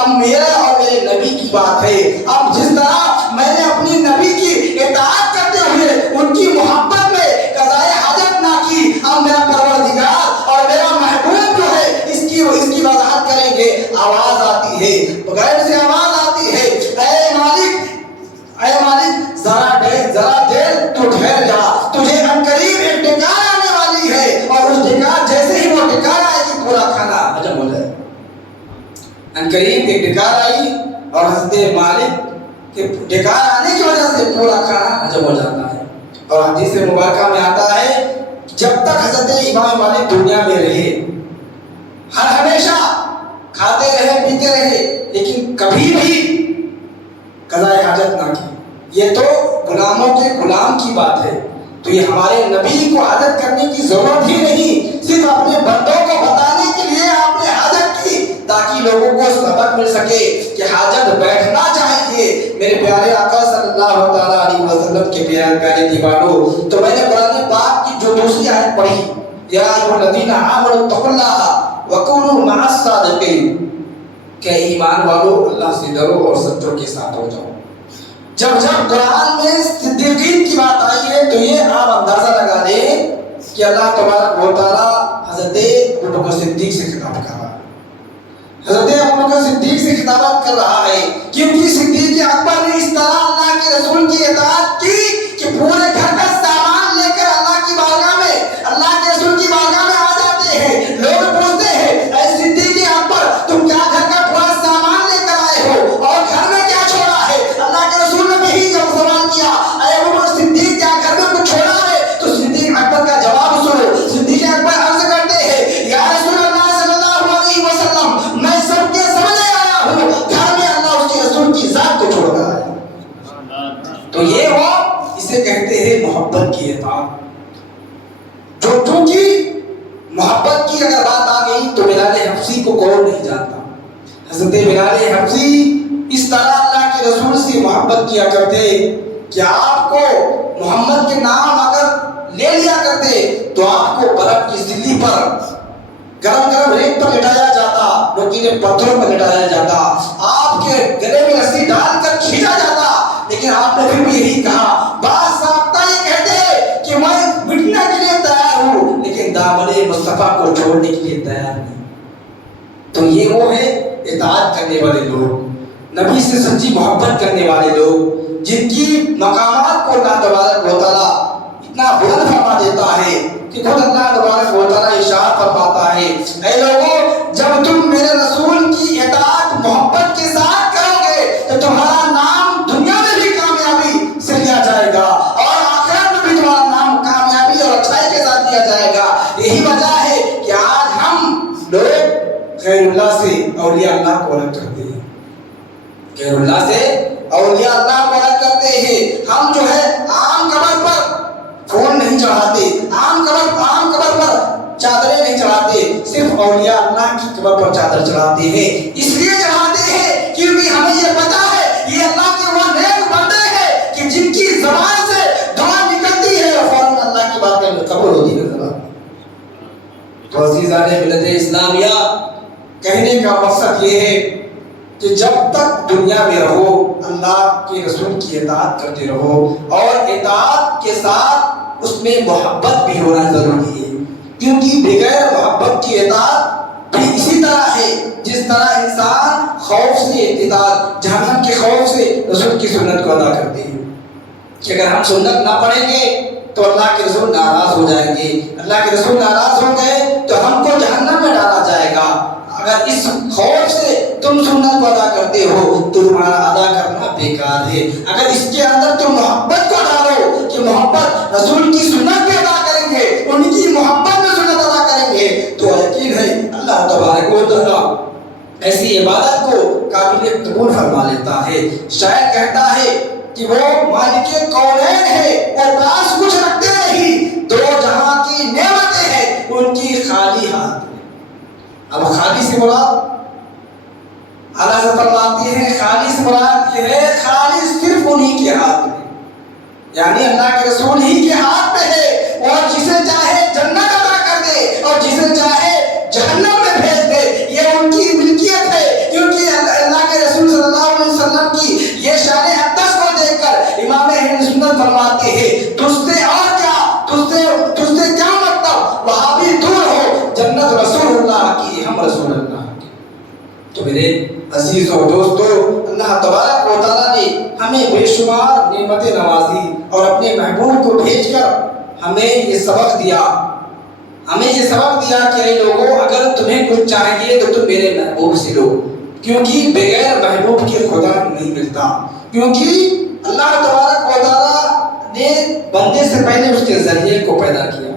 اب میرا اور میرے نبی کی بات ہے، اب جس طرح میں نے اپنی نبی کی اطاعت کرتے ہوئے ان کی محبت میں قضائے حاجت نہ کی، اب میرا پروردگار اور میرا محبوب جو ہے اس کی وضاحت کریں گے۔ آواز آتی ہے، بغیر سے آواز آتی ہے، اے مالک ذرا دیر تو ٹھہر جا، تجھے عنقریب ایک ڈکار آنے والی ہے، اور اس ڈکار جیسے ہی وہ ڈکار آئے گی پورا کھانا ہجم ہو جائے۔ عنقریب ایک ڈکار آئی اور حضرت مالک کے ڈکار آنے کی وجہ سے پورا کھانا ہجم ہو جاتا ہے، اور حدیث مبارکہ میں آتا ہے جب تک حضرت امام مالک دنیا میں رہے ہمیشہ کھاتے رہے پیتے رہے، لیکن کبھی بھی قضائے حاجت نہ کی۔ یہ تو غلاموں کے غلام کی بات ہے، تو یہ ہمارے نبی کو حاجت کرنے کی ضرورت ہی نہیں، صرف اپنے بندوں کو بتانے کے لیے آپ نے حاجت کی تاکہ لوگوں کو سبق مل سکے کہ حاجت بیٹھنا چاہیے۔ میرے پیارے آقا صلی اللہ تعالیٰ علیہ وسلم کے پیارے دیوانوں، تو میں نے قرآن پاک کی جو دوسری آیت پڑھی، یا ایھا الذین آمنوا اتقوا اللہ وکونوا مع الصادقین، کہ ایمان والو اللہ سے ڈرو اور سچوں کے ساتھ ہو جاؤ۔ جب قرآن میں صدیقین کی بات آئی ہے تو یہ آپ اندازہ لگا لیں کہ اللہ تبارک و تعالیٰ حضرت ابوبکر صدیق سے خطاب کر رہا ہے، حضرت ابوبکر صدیق سے خطابت کر رہا ہے، کیونکہ صدیق اکبر نے اس طرح اللہ کے رسول کی اطاعت کی کہ پورے گھر کا سامان لے کر اللہ کی بارگاہ میں، اللہ کے رسول کی بارگاہ میں آ جاتے ہیں۔ لوگ پوچھتے ہیں اے صدیق اکبر تم کیا گھر کا پورا سامان لے کر آئے ہو اور گھر میں کیا چھوڑا ہے؟ اللہ کے رسول نے بھی جب سوال کیا اے ابوبکر صدیق کیا گھر میں کچھ چھوڑا ہے، تو صدیق اکبر کا جواب سنو۔ صدیق اکبر عرض کرتے ہیں یا رسول اللہ صلی اللہ علیہ وسلم، میں سب کے سمجھے آیا ہوں، گھر میں اللہ اس کے رسول کی ذات کو چھوڑ کر آیا۔ تو یہ وہ اسے کہتے ہیں محبت کی اطاعت، جو چونکہ محبت کی اگر بات آ گئی تو بلال حبشی کو کون نہیں جانتا۔ حضرت بلال حبشی اس طرح اللہ کے رسول سے محبت کیا کرتے کہ آپ کو محمد کے نام اگر لے لیا کرتے تو آپ کو برف کی سلی پر گرم ریت پر لٹایا جاتا، نوکیلے پتھروں پر لٹایا جاتا، آپ کے گلے میں رسی ڈال کر کھینچا جاتا، لیکن آپ نے پھر بھی یہی کہا، بعض ضابطہ یہ کہتے ہیں کہ میں مٹنے کے لیے تیار ہوں لیکن دامن مصطفیٰ کو چھوڑنے کے لیے تیار نہیں۔ تو یہ وہ ہے اطاعت کرنے والے لوگ۔ نبی سے سچی محبت کرنے والے لوگ، جن کی مقامات کو اللہ تبارک و تعالیٰ اتنا بلند فرما دیتا ہے کہ خود اللہ تبارک و تعالیٰ ارشاد فرماتا ہے، اے لوگوں جب تم میرے رسول کی اطاعت محبت کے ساتھ کرو گے تو تمہارا نام دنیا میں بھی کامیابی سے لیا جائے گا اور آخرت میں بھی تمہارا نام کامیابی اور اچھائی کے ساتھ لیا جائے گا۔ یہی وجہ ہے کہ آج ہم لوگ غیر اللہ سے اولیاء اللہ کو الگ کرتے ہیں، غیر اللہ سے اولیاء اللہ کو الگ کرتے ہیں۔ ہم جو ہے عام قبر پر فون نہیں چڑھاتے، عام قبر پر چادریں نہیں چڑھاتے، صرف اولیاء اللہ کی قبر پر چادر چڑھاتے ہیں۔ اس لیے چڑھاتے ہیں کیونکہ ہمیں یہ پتا ہے یہ اللہ کے وہ نیک بندے ہیں کہ جن کی زبان سے دعا نکلتی ہے اور فوراً اللہ کی بات میں قبول ہوتی ہے۔ تو عزیزان ملت اسلامیہ، کہنے کا مقصد یہ ہے کہ جب تک دنیا میں رہو اللہ کے رسول کی اطاعت کرتے رہو، اور اطاعت کے ساتھ اس میں محبت بھی ہونا ضروری ہے، کیونکہ بغیر محبت کی اطاعت بھی اسی طرح ہے جس طرح انسان خوف سے اطاعت، جہنم کے خوف سے رسول کی سنت کو ادا کرتے ہیں کہ اگر ہم سنت نہ پڑھیں گے تو اللہ کے رسول ناراض ہو جائیں گے، اللہ کے رسول ناراض ہو گئے تو ہم کو جہنم میں ڈالا جائے گا۔ اگر اس خوف سے تم سنت کو ادا کرتے ہو تو تمہارا ادا کرنا بیکار ہے۔ اگر اس کے اندر تم محبت کو ڈالو کہ محبت رسول کی سنت بھی ادا کریں گے، ان کی محبت میں سنت ادا کریں گے، تو یقین ہے اللہ تبارک و تعالیٰ ایسی عبادت کو قابل قبول فرما لیتا ہے۔ شاعر کہتا ہے کہ وہ مالک کونین ہے، وہ پاس کچھ رکھتے نہیں، دو جہاں کی نعمتیں ہیں ان کی خالی ہاتھ۔ اب خالی سے مراد اللہ سے فرماتے ہیں، خالی سے مراد یہ ہے خالی صرف انہی کے ہاتھ میں، یعنی اللہ کے رسول ہی کے ہاتھ میں ہے، اور جسے چاہے جنت عطا کر دے اور جسے چاہے جہنم میں بھیج دے، یہ ان کی ملکیت ہے۔ کیونکہ اللہ کے رسول صلی اللہ علیہ وسلم کی یہ شان اقدس کو دیکھ کر امام اہل سنت فرماتے ہیں، تجھ سے اور کیا، تجھ سے کیا مطلب، وہاں بھی دور ہو، جنت رسول اللہ کی، ہم رسول اللہ کی۔ تو میرے عزیزوں دوستو، اللہ تبارک و تعالیٰ نے ہمیں بے شمار نعمتیں نوازی اور اپنے محبوب کو بھیج کر ہمیں یہ سبق دیا کہ اے لوگوں اگر تمہیں کچھ چاہیے تو تم میرے محبوب سے لو، کیونکہ بغیر محبوب کے خدا نہیں ملتا۔ کیونکہ اللہ تبارک و تعالیٰ نے بندے سے پہلے اس کے ذریعے کو پیدا کیا،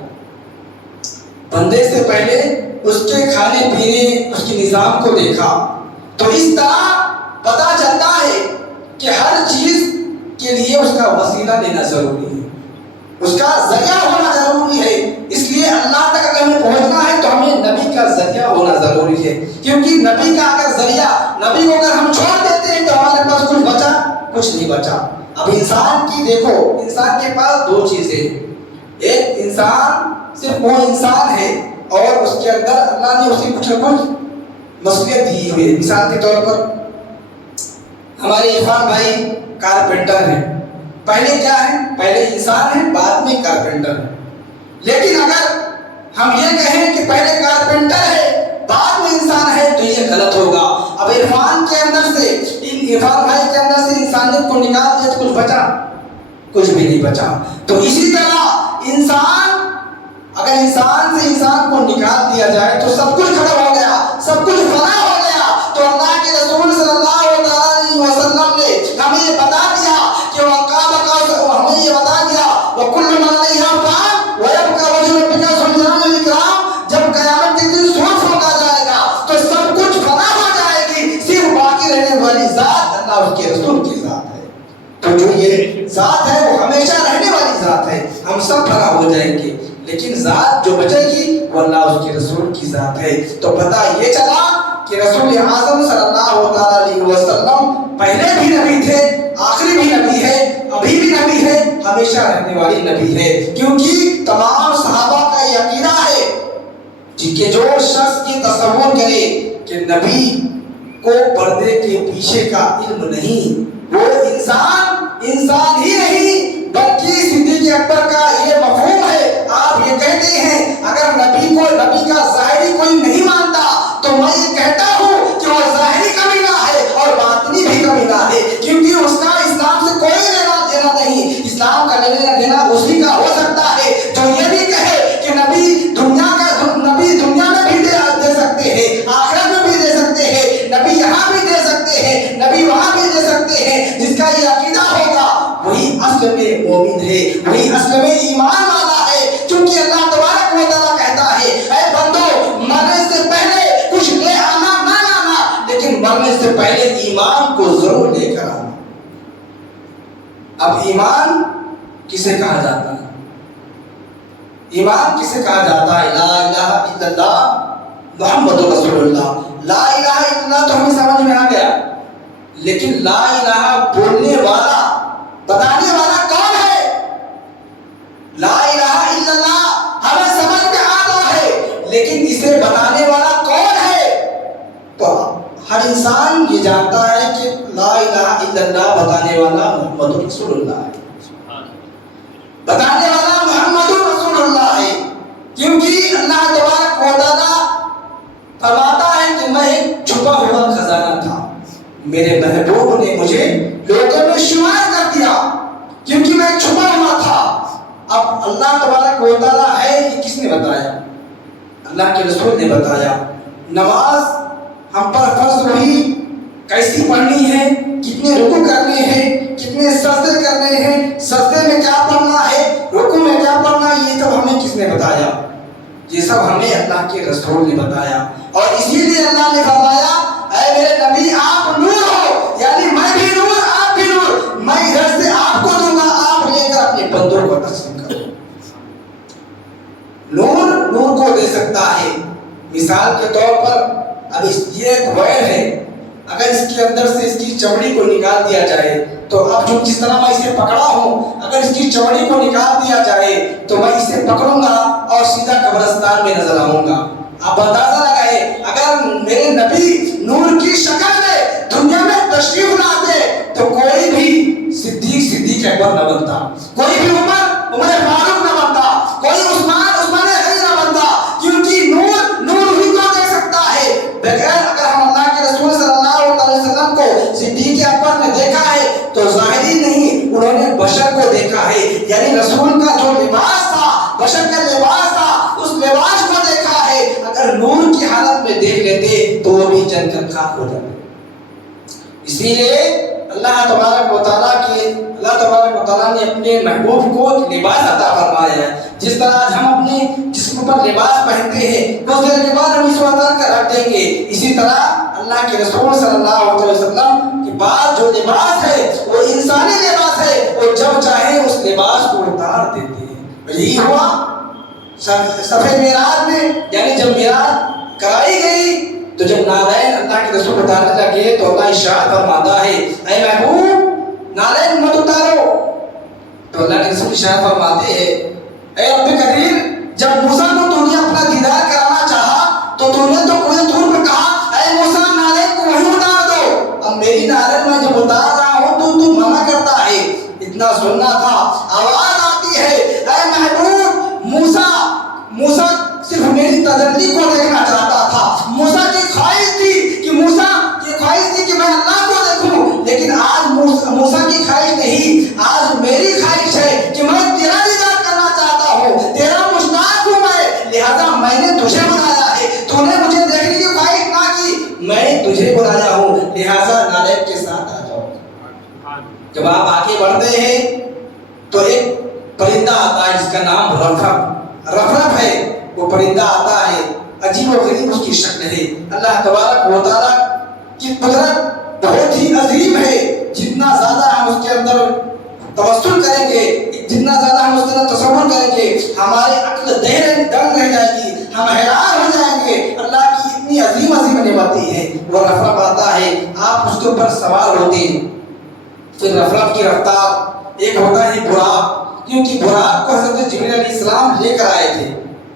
بندے سے پہلے اس کے کھانے پینے، اس کے نظام کو دیکھا، تو اس طرح پتہ چلتا ہے کہ ہر چیز کے لیے اس کا وسیلہ لینا ضروری ہے، اس کا ذریعہ ہونا ضروری ہے۔ اس لیے اللہ تک اگر ہمیں پہنچنا ہے تو ہمیں نبی کا ذریعہ ہونا ضروری ہے، کیونکہ نبی کا اگر ذریعہ، نبی کو اگر ہم چھوڑ دیتے ہیں تو ہمارے پاس کچھ بچا؟ کچھ نہیں بچا۔ اب انسان کی دیکھو، انسان کے پاس دو چیزیں، ایک انسان صرف وہ انسان ہے اور اس کے اندر اللہ نے اسے کچھ نہ کچھ مصلحت دی ہوئی ہے۔ مثال کے طور پر ہمارے عرفان بھائی کارپینٹر ہیں، پہلے کیا ہے؟ پہلے انسان ہے، بعد میں کارپینٹر ہے۔ لیکن اگر ہم یہ کہیں کہ پہلے کارپینٹر ہے بعد میں انسان ہے تو یہ غلط ہوگا۔ اب عرفان کے اندر سے، عرفان بھائی کے اندر سے انسانیت کو نکال دے تو کچھ بچا؟ کچھ بھی نہیں بچا۔ تو اسی طرح انسان، اگر انسان سے انسان کو نکال دیا جائے تو سب کچھ ختم ہو گیا، سب کچھ فنا ہو گیا۔ تو اللہ کے رسول صلی اللہ علیہ وسلم نے ہمیں یہ بتا دیا کہ ہمیں یہ بتا دیا وَكُلُّ مَنْ عَلَيْهَا فَانٍ وَيَبْقَى وَجْهُ رَبِّكَ ذُو الْجَلَالِ وَالْإِكْرَامِ۔ جب قیامت کے دن سور پھونکا جائے گا تو سب کچھ فنا ہو جائے گی، صرف باقی رہنے والی ذات اللہ اس کے رسول کی ذات ہے۔ تو جو یہ ذات ہے وہ ہمیشہ رہنے والی ذات ہے، ہم سب فنا ہو جائیں گے، لیکن ذات جو بچے گی وہ اللہ اس کے رسول کی ذات ہے۔ تو پتہ یہ چلا کہ رسول اعظم صلی اللہ علیہ وسلم پہلے بھی نبی تھے، آخری بھی نبی ہے، ابھی بھی نبی ہے، ہمیشہ رہنے والی نبی ہے۔ کیونکہ تمام صحابہ کا یہ عقیدہ ہے کہ جو شخص یہ تصور کرے کہ نبی کو پردے کے پیچھے کا علم نہیں، وہ انسان ہی نہیں بلکہ صدیق اکبر کا یہ مفہوم ہے۔ آپ یہ کہتے ہیں اگر نبی کا ظاہری کوئی نہیں مانتا تو میں یہ کہتا ہوں کہ وہ ظاہری کمینہ ہے اور باطنی بھی مرنے سے پہلے ایمان کو ضرور لے کر آنا۔ اب ایمان کسے کہا جاتا ہے؟ ایمان کسے کہا جاتا ہے؟ لا الہ الا اللہ محمد رسول اللہ۔ لا الہ الا اللہ تو ہمیں سمجھ میں آ گیا، لیکن لا الہ بولنے والا، بتانے والا کون ہے؟ لا الہ الا اللہ ہمیں سمجھ میں آتا ہے، لیکن اسے بتانے والا کون ہے؟ تو ہر انسان یہ جانتا ہے کہ لا الہ الا اللہ بتانے والا محمد رسول اللہ ہے، بتانے والا محمد رسول اللہ ہے، کیونکہ اللہ تبارک و تعالیٰ فرماتا ہے کہ میں ایک چھپا ہوا خزانہ تھا، میرے محبوب نے مجھے لوگوں میں شمار کر دیا کیونکہ میں چھپا ہوا تھا۔ اب اللہ تبارک و تعالیٰ ہے، یہ کس نے بتایا؟ اللہ کے رسول نے بتایا۔ نماز ہم پر فرض ہوئی، کیسی پڑھنی ہے، کتنے رکوع کرنے ہیں، کتنے سجدے کرنے ہیں، سجدے میں کیا پڑھنا ہے، رکوع میں کیا پڑھنا ہے، یہ سب ہمیں کس نے بتایا؟ یہ سب ہمیں اللہ کے رسول نے بتایا۔ اور اسی لیے اللہ نے فرمایا اے میرے نبی آپ نور ہو، یعنی میں بھی نور آپ بھی نور، میں ادھر سے آپ کو دوں گا، آپ لے کر اپنے بندوں کو تقسیم کرو۔ نور کو دے سکتا ہے۔ مثال کے طور پر اب یہ ایک وائر ہے، اگر اس کے اندر سے اس کی چمڑی کو نکال دیا جائے تو اب جو جس طرح میں اسے پکڑا ہوں، اگر اس کی چمڑی کو نکال دیا جائے تو میں اسے پکڑوں گا اور سیدھا قبرستان میں نظر آؤں گا۔ آپ اندازہ لگائے اگر میرے نبی نور کی شکل میں دنیا میں تشریف لاتے تو کوئی بھی صدیق اکبر نہ بنتا، کوئی بھی عمر فاروق نہ بنتا، کوئی عثمان غنی نہ بنتا، کیونکہ نور ہی کو دیکھ سکتا ہے۔ بغیر اگر ہم اللہ کے رسول صلی اللہ علیہ وسلم کو صدیق اکبر نے دیکھا ہے تو ظاہری نہیں، انہوں نے بشر کو دیکھا ہے، یعنی رسول کا جو لباس تھا، بشر کا لباس تھا، اس لباس کو دیکھا ہے۔ اگر نور کی حالت میں دیکھ لیتے تو وہ بھی جل کر خاک ہو جاتے۔ اسی لیے اللہ تبارک و تعالیٰ نے اپنے محبوب کو لباس عطا فرمایا ہے۔ جس طرح آج ہم اپنے جسم پر لباس پہنتے ہیں، کچھ دیر کے بعد ہم اس کو اتار کر رکھ دیں گے، اسی طرح اللہ کے رسول صلی اللہ علیہ وسلم کے بعد جو لباس ہے وہ انسانی لباس ہے، وہ جب چاہے اس لباس کو اتار دیتے ہیں۔ یہی ہوا صفحہ معراج میں، یعنی جب معراج کرائی گئی تو جب نالین اللہ کے رسول اتارنے لگے تو اللہ ارشاد فرماتا ہے اے محبوب نالین مت اتارو، تو اللہ کے رسول ارشاد فرماتے ہیں اے رب کریم جب موسیٰ کو تو نے اپنا دیدار کرانا چاہا تو تو نے تو کوئی دور پہ کہا اے موسیٰ نالین کو وہیں اتار دو، اب میری نالین میں جب اتار رہا ہوں تو منع کرتا ہے۔ اتنا سننا تھا، آواز آتی ہے اے محبوب موسیٰ صرف میری تجلی کو دیکھنا چاہتا تھا، موسیٰ کی خواہش تھی کہ میں اللہ کو دیکھوں، لیکن آج موسیٰ کی خواہش نہیں، آج میری خواہش ہے کہ میں تیرا دیدار کرنا چاہتا ہوں، تیرا مشتاق ہوں میں، لہذا میں نے تجھے بلایا ہے، تو نے مجھے دیکھنے کی خواہش نہ کی، میں تجھے بلایا ہوں، لہذا نالین کے ساتھ آ جاؤ۔ جب آپ آگے بڑھتے ہیں تو ایک پرندہ آتا ہے جس کا نام رفرف ہے، وہ پرندہ آتا ہے، عجیب و غریب اس کی شکل ہے۔ اللہ تبارک و تعالیٰ کی قدرت بہت ہی عظیم ہے، جتنا زیادہ ہم اس کے اندر توسل کریں گے، جتنا زیادہ ہم اس کے اندر تصور کریں گے، ہماری عقل دنگ رہ جائے گی، ہم حیران ہو جائیں گے۔ اللہ کی اتنی عظیم نعمتیں ہیں، وہ رفرف آتا ہے، آپ اس کے اوپر سوار ہوتے ہیں، پھر رفرف کی رفتار ایک ہوتا ہے براق، کیونکہ براق کو حضرت جبریل علیہ السلام لے کر آئے تھے،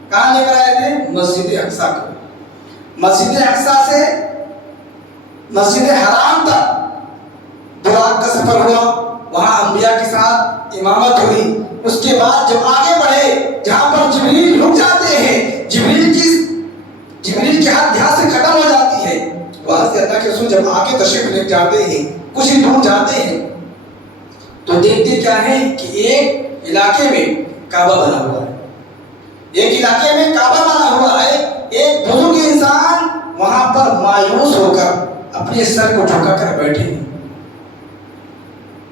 کہاں لے کر آئے تھے؟ مسجد اقصیٰ کو، مسجد اقصیٰ سے مسجد حرام تک براق کا سفر ہوا، وہاں انبیاء کے ساتھ امامت ہوئی، اس کے بعد جب آگے بڑھے جہاں پر جبریل رک جاتے ہیں، جبریل کی حد یہاں سے ختم ہو جاتی ہے، وہاں سے اللہ کے رسول جب آگے تشریف لے جاتے ہیں، کچھ ہی دور جاتے ہیں تو دیکھتے کیا ہے کہ ایک علاقے میں کعبہ بنا ہوا ہے، ایک علاقے میں کعبہ بنا ہوا ہے، ایک بزرگ انسان وہاں پر مایوس ہو کر اپنے سر کو جھکا کر بیٹھے ہیں۔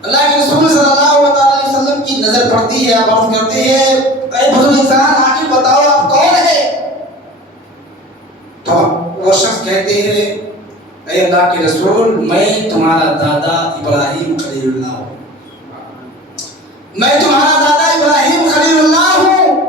اللہ کے رسول صلی اللہ علیہ وسلم کی نظر پڑتی ہے، آپ عرض کرتے ہیں اے بزرگ انسان آخر بتاؤ آپ کون ہے؟ تو وہ شخص کہتے ہیں اے اللہ کے رسول میں تمہارا دادا ابراہیم خلیل اللہ ہوں، میں تمہارا دادا ابراہیم خلیل اللہ ہوں۔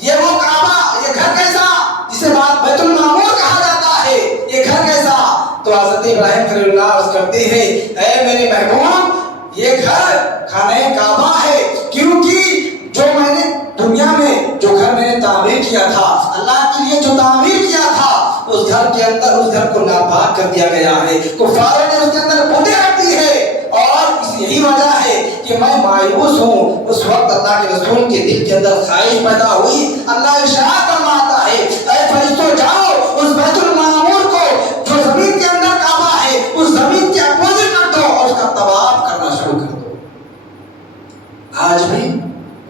یہ وہ کعبہ، یہ گھر کیسا جسے بیت المعمور کہا جاتا ہے، یہ گھر کیسا؟ تو حضرت ابراہیم خلیل اللہ عرض کرتے ہیں اے میرے محبوب یہ گھر خانہ کعبہ ہے، کیونکہ جو میں نے دنیا میں جو گھر میں نے تعمیر کیا تھا، اللہ کے لیے جو تعمیر کیا تھا، اس گھر کے اندر اس گھر کو ناپاک کر دیا گیا ہے، کفاروں نے اس کے اندر بتیں رکھ دی ہے، اور اس یہی وجہ ہے کہ میں مایوس ہوں۔ اس وقت اللہ کے رسول کے دل کے اندر خواہش پیدا ہوئی، اللہ ارشاد فرماتا ہے اے فرشتوں جاؤ اس بیت المعمور کو جو زمین کے اندر کعبہ ہے اس زمین کے اپوزٹ رکھ دو اور اس کا طواف کرنا شروع کر دو۔ آج بھی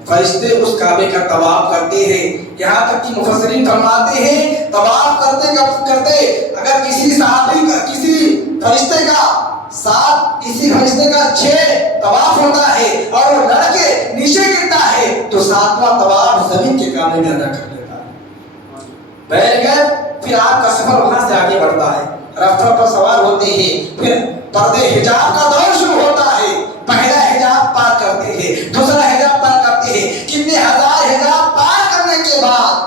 فرشتے اس کعبے کا طواف کرتے ہیں، یہاں تک کہ مفسرین فرماتے ہیں طواف کرتے کرتے اگر کسی صحابی کا کسی فرشتے کا ساتھ کسی فرشتے کا 6 طواف ہوتا ہے اور وہ لڑ کے نیچے گرتا ہے تو 7واں طواف زمین کے کعبے میں ادا کر لیتا ہے۔ بیٹھ گئے، پھر آپ کا سفر وہاں سے آگے بڑھتا ہے، رفتہ پر سوار ہوتے ہیں، پھر پردے حجاب کا دور شروع ہوتا ہے، پہلا حجاب پار کرتے ہیں، دوسرا حجاب پار کرتے ہیں، کتنے ہزار حجاب پار کرنے کے بعد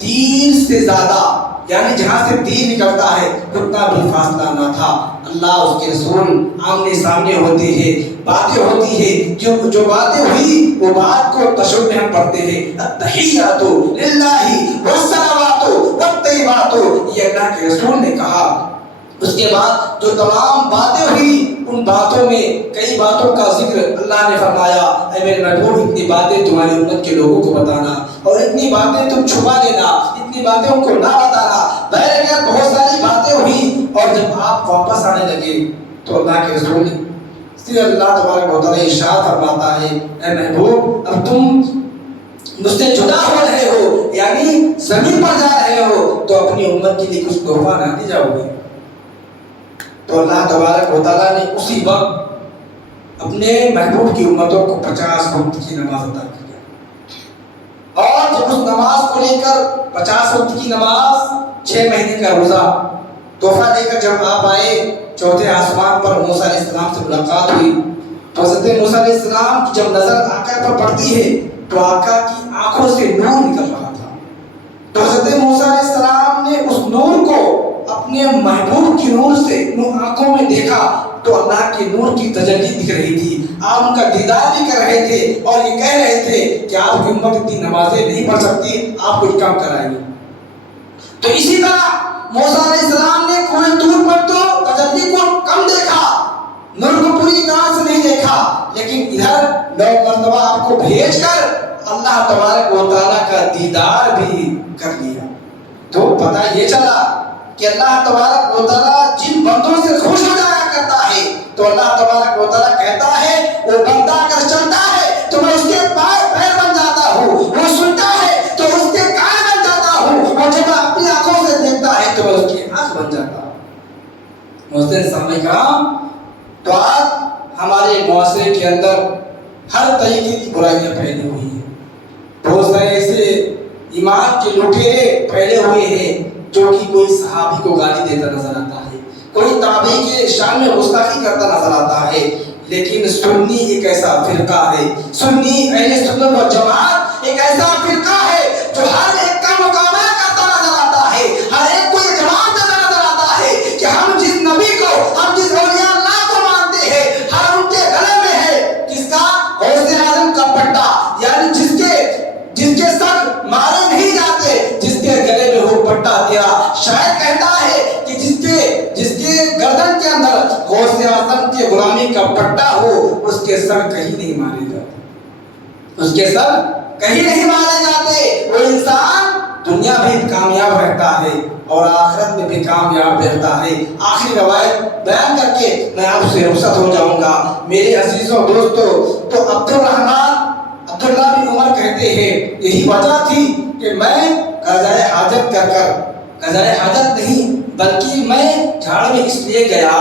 تیر سے زیادہ یعنی جہاں سے تیر نکلتا ہے اتنا بھی فاصلہ نہ تھا، اللہ اس کے رسول آمنے سامنے ہوتے ہیں، باتیں ہوتی ہیں، جو باتیں ہوئی وہ بات کو تشہد میں ہم پڑھتے ہیں التحیات للہ والصلوات والطیبات، یہ اللہ کے رسول نے کہا۔ اس کے بعد جو تمام باتیں ہوئی ان باتوں میں کئی باتوں کا ذکر اللہ نے فرمایا اے میرے محبوب اتنی باتیں تمہاری امت کے لوگوں کو بتانا اور اتنی باتیں تم چھپا لینا، اتنی باتیں ان کو نہ بتانا۔ بہرحال بہت ساری باتیں ہوئی اور جب آپ واپس آنے لگے تو اللہ کے رسول سے اللہ تبارک و تعالیٰ ارشاد فرماتا ہے اے محبوب اب تم مجھ سے جدا ہو رہے ہو یعنی زمین پر جا رہے ہو تو اپنی امت کے لیے کچھ تحفہ نہ لے جاؤ گے؟ تو اللہ تبارک و تعالیٰ نے اسی وقت اپنے محبوب کی امتوں کو 50 وقت کی نماز عطا کیا، اور جب اس نماز کو لے کر 50 وقت کی نماز 6 مہینے کا روزہ تحفہ لے کر جب آپ آئے چوتھے آسمان پر موسیٰ علیہ السلام سے ملاقات ہوئی تو حضرت موسیٰ علیہ السلام کی جب نظر آقا پر پڑتی ہے تو آقا کی آنکھوں سے نور نکل رہا تھا، تو حضرت موسیٰ علیہ السلام نے اس نور کو اپنے محبوب کی نور سے آنکھوں میں دیکھا تو اللہ کے نور کی تجلی دکھ رہی تھی، آپ ان کا دیدار بھی کر رہے تھے اور یہ کہہ رہے تھے کہ آپ کی امت اتنی نمازیں نہیں پڑھ سکتی، آپ کچھ کام کرائیے۔ تو اسی طرح موسیٰ علیہ السلام نے کوہ طور پر تو تجلی کو کم دیکھا، نور کو پوری طرح سے نہیں دیکھا، لیکن ادھر 9 مرتبہ آپ کو بھیج کر اللہ تبارک و تعالیٰ کا دیدار بھی کر لیا۔ تو پتہ یہ چلا کہ اللہ تبارک و تعالیٰ جن بندوں سے خوش ہو جایا کرتا ہے تو اللہ تبارک و تعالیٰ کہتا ہے وہ بندہ اگر چلتا ہے تو میں اس کے پیر بن جاتا ہوں، وہ سنتا ہے تو اس کے کان بن جاتا ہوں، اور جب اپنی آنکھوں سے دیکھتا ہے تو میں اس کی آنکھ بن جاتا ہوں۔ محترم سامعین کرام، تو آج ہمارے معاشرے کے اندر ہر طریقے کی برائیاں پھیلی ہوئی ہیں، بہت سارے ایسے ایمان کے لٹیرے پھیلے ہوئے ہیں جو کہ کوئی صحابی کو گالی دیتا نظر آتا ہے، کوئی تابعی کے شان میں گستاخی کرتا نظر آتا ہے، لیکن سنی ایک ایسا فرقہ ہے، سنی اہل سنت و جماعت ایک ایسا فرقہ ہے جو ہر ایک کا مقابلہ کرتا نظر آتا ہے، ہر ایک کو یہ جواب دیتا نظر آتا ہے کہ ہم جس نبی کو، ہم جس اولیاء اللہ کو مانتے ہیں، ہر ان کے گلے میں ہے کس کا؟ غوث اعظم کا پٹا، یعنی جس کے سر مارے نہیں جاتے، جس کے گلے میں وہ پٹا دیا، شاید کہتا ہے کہ جس کے گردن کے اندر غوث اعظم کی غلامی کا پٹا ہو اس کے سر کہیں نہیں مارے جاتے، اس کے سر کہیں نہیں مارے جاتے، وہ انسان دنیا بھی کامیاب رہتا ہے اور آخرت میں بھی کامیاب رہتا ہے۔ آخری روایت بیان کر کے میں آپ سے رخصت ہو جاؤں گا میرے عزیزوں دوستو۔ تو عبداللہ بن عمر کہتے ہیں یہی وجہ تھی کہ میں قضائے حاجت قضائے حاجت نہیں بلکہ میں جھاڑ میں اس لیے گیا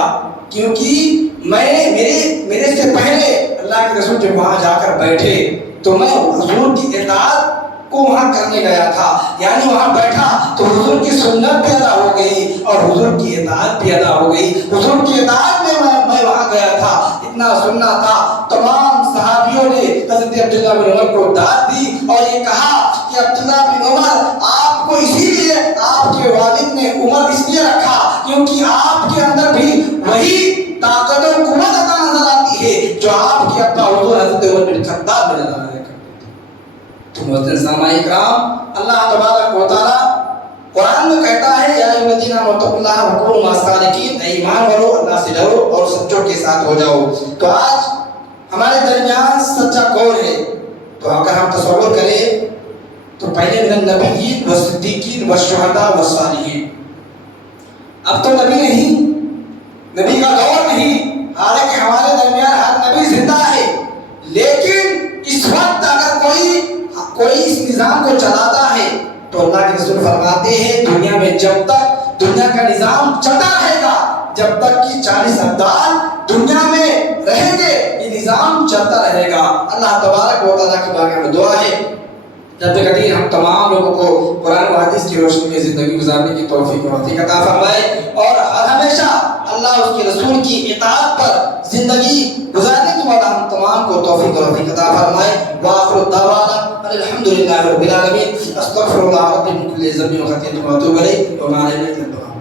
کیونکہ میرے سے پہلے اللہ کے رسول جب وہاں جا کر بیٹھے تو میں حضور کی اطاعت کو وہاں کرنے گیا تھا، یعنی وہاں بیٹھا تو حضور کی سنت بھی ادا ہو گئی اور حضور کی اطاعت بھی ادا ہو گئی. حضور کی اطاعت میں میں وہاں گیا تھا. اتنا سننا تھا. تمام صحابیوں نے حضرت عبداللہ بن عمر کو داد دی اور یہ کہا کہ عبداللہ بن عمر آپ کو اسی لیے آپ کے والد نے عمر اس لیے رکھا کیونکہ آپ کے اندر بھی وہی طاقت و قوت عطا نظر آتی ہے جو آپ کے ابا حضور حضرت عمر بن خطاب میں نظر آیا کرتے تھے. تو محترم سامعین کرام، اللہ تبارک و تعالی قرآن میں کہتا ہے یا ایھا الذین آمنوا اتقوا اللہ وکونوا مع الصادقین، اے ایمان والو اللہ سے ڈرو اور سچوں کے ساتھ ہو جاؤ. تو آج ہمارے درمیان سچا کون ہے؟ تو اگر ہم تصور کریں تو پہلے من النبیین والصدیقین والشہداء والصالحین. اب تو نبی نہیں، نبی کا دور نہیں، حالانکہ ہمارے درمیان ہر نبی زندہ ہے، لیکن اس وقت اگر کوئی اس نظام کو چلاتا ہے تو اللہ کے رسول فرماتے ہیں دنیا میں جب تک دنیا کا نظام چلتا رہے گا، جب تک کہ 40 ابدال دنیا میں رہیں گے یہ نظام چلتا رہے گا. اللہ تبارک و تعالیٰ کی بارگاہ میں دعا ہے رب کریم ہم تمام لوگوں کو قرآن و حدیث کی روشنی میں زندگی گزارنے کی توفیق عطا فرمائے اور ہمیشہ اللہ اس کے رسول کی اطاعت پر زندگی گزارنے کی مولا ہم تمام کو توفیق عطا فرمائے. وآخر دعوانا الحمدللہ رب العالمین. استغفر اللہ ربی من کل ذنب و خطیئۃ و اتوب الیہ وما علینا الا البلاغ.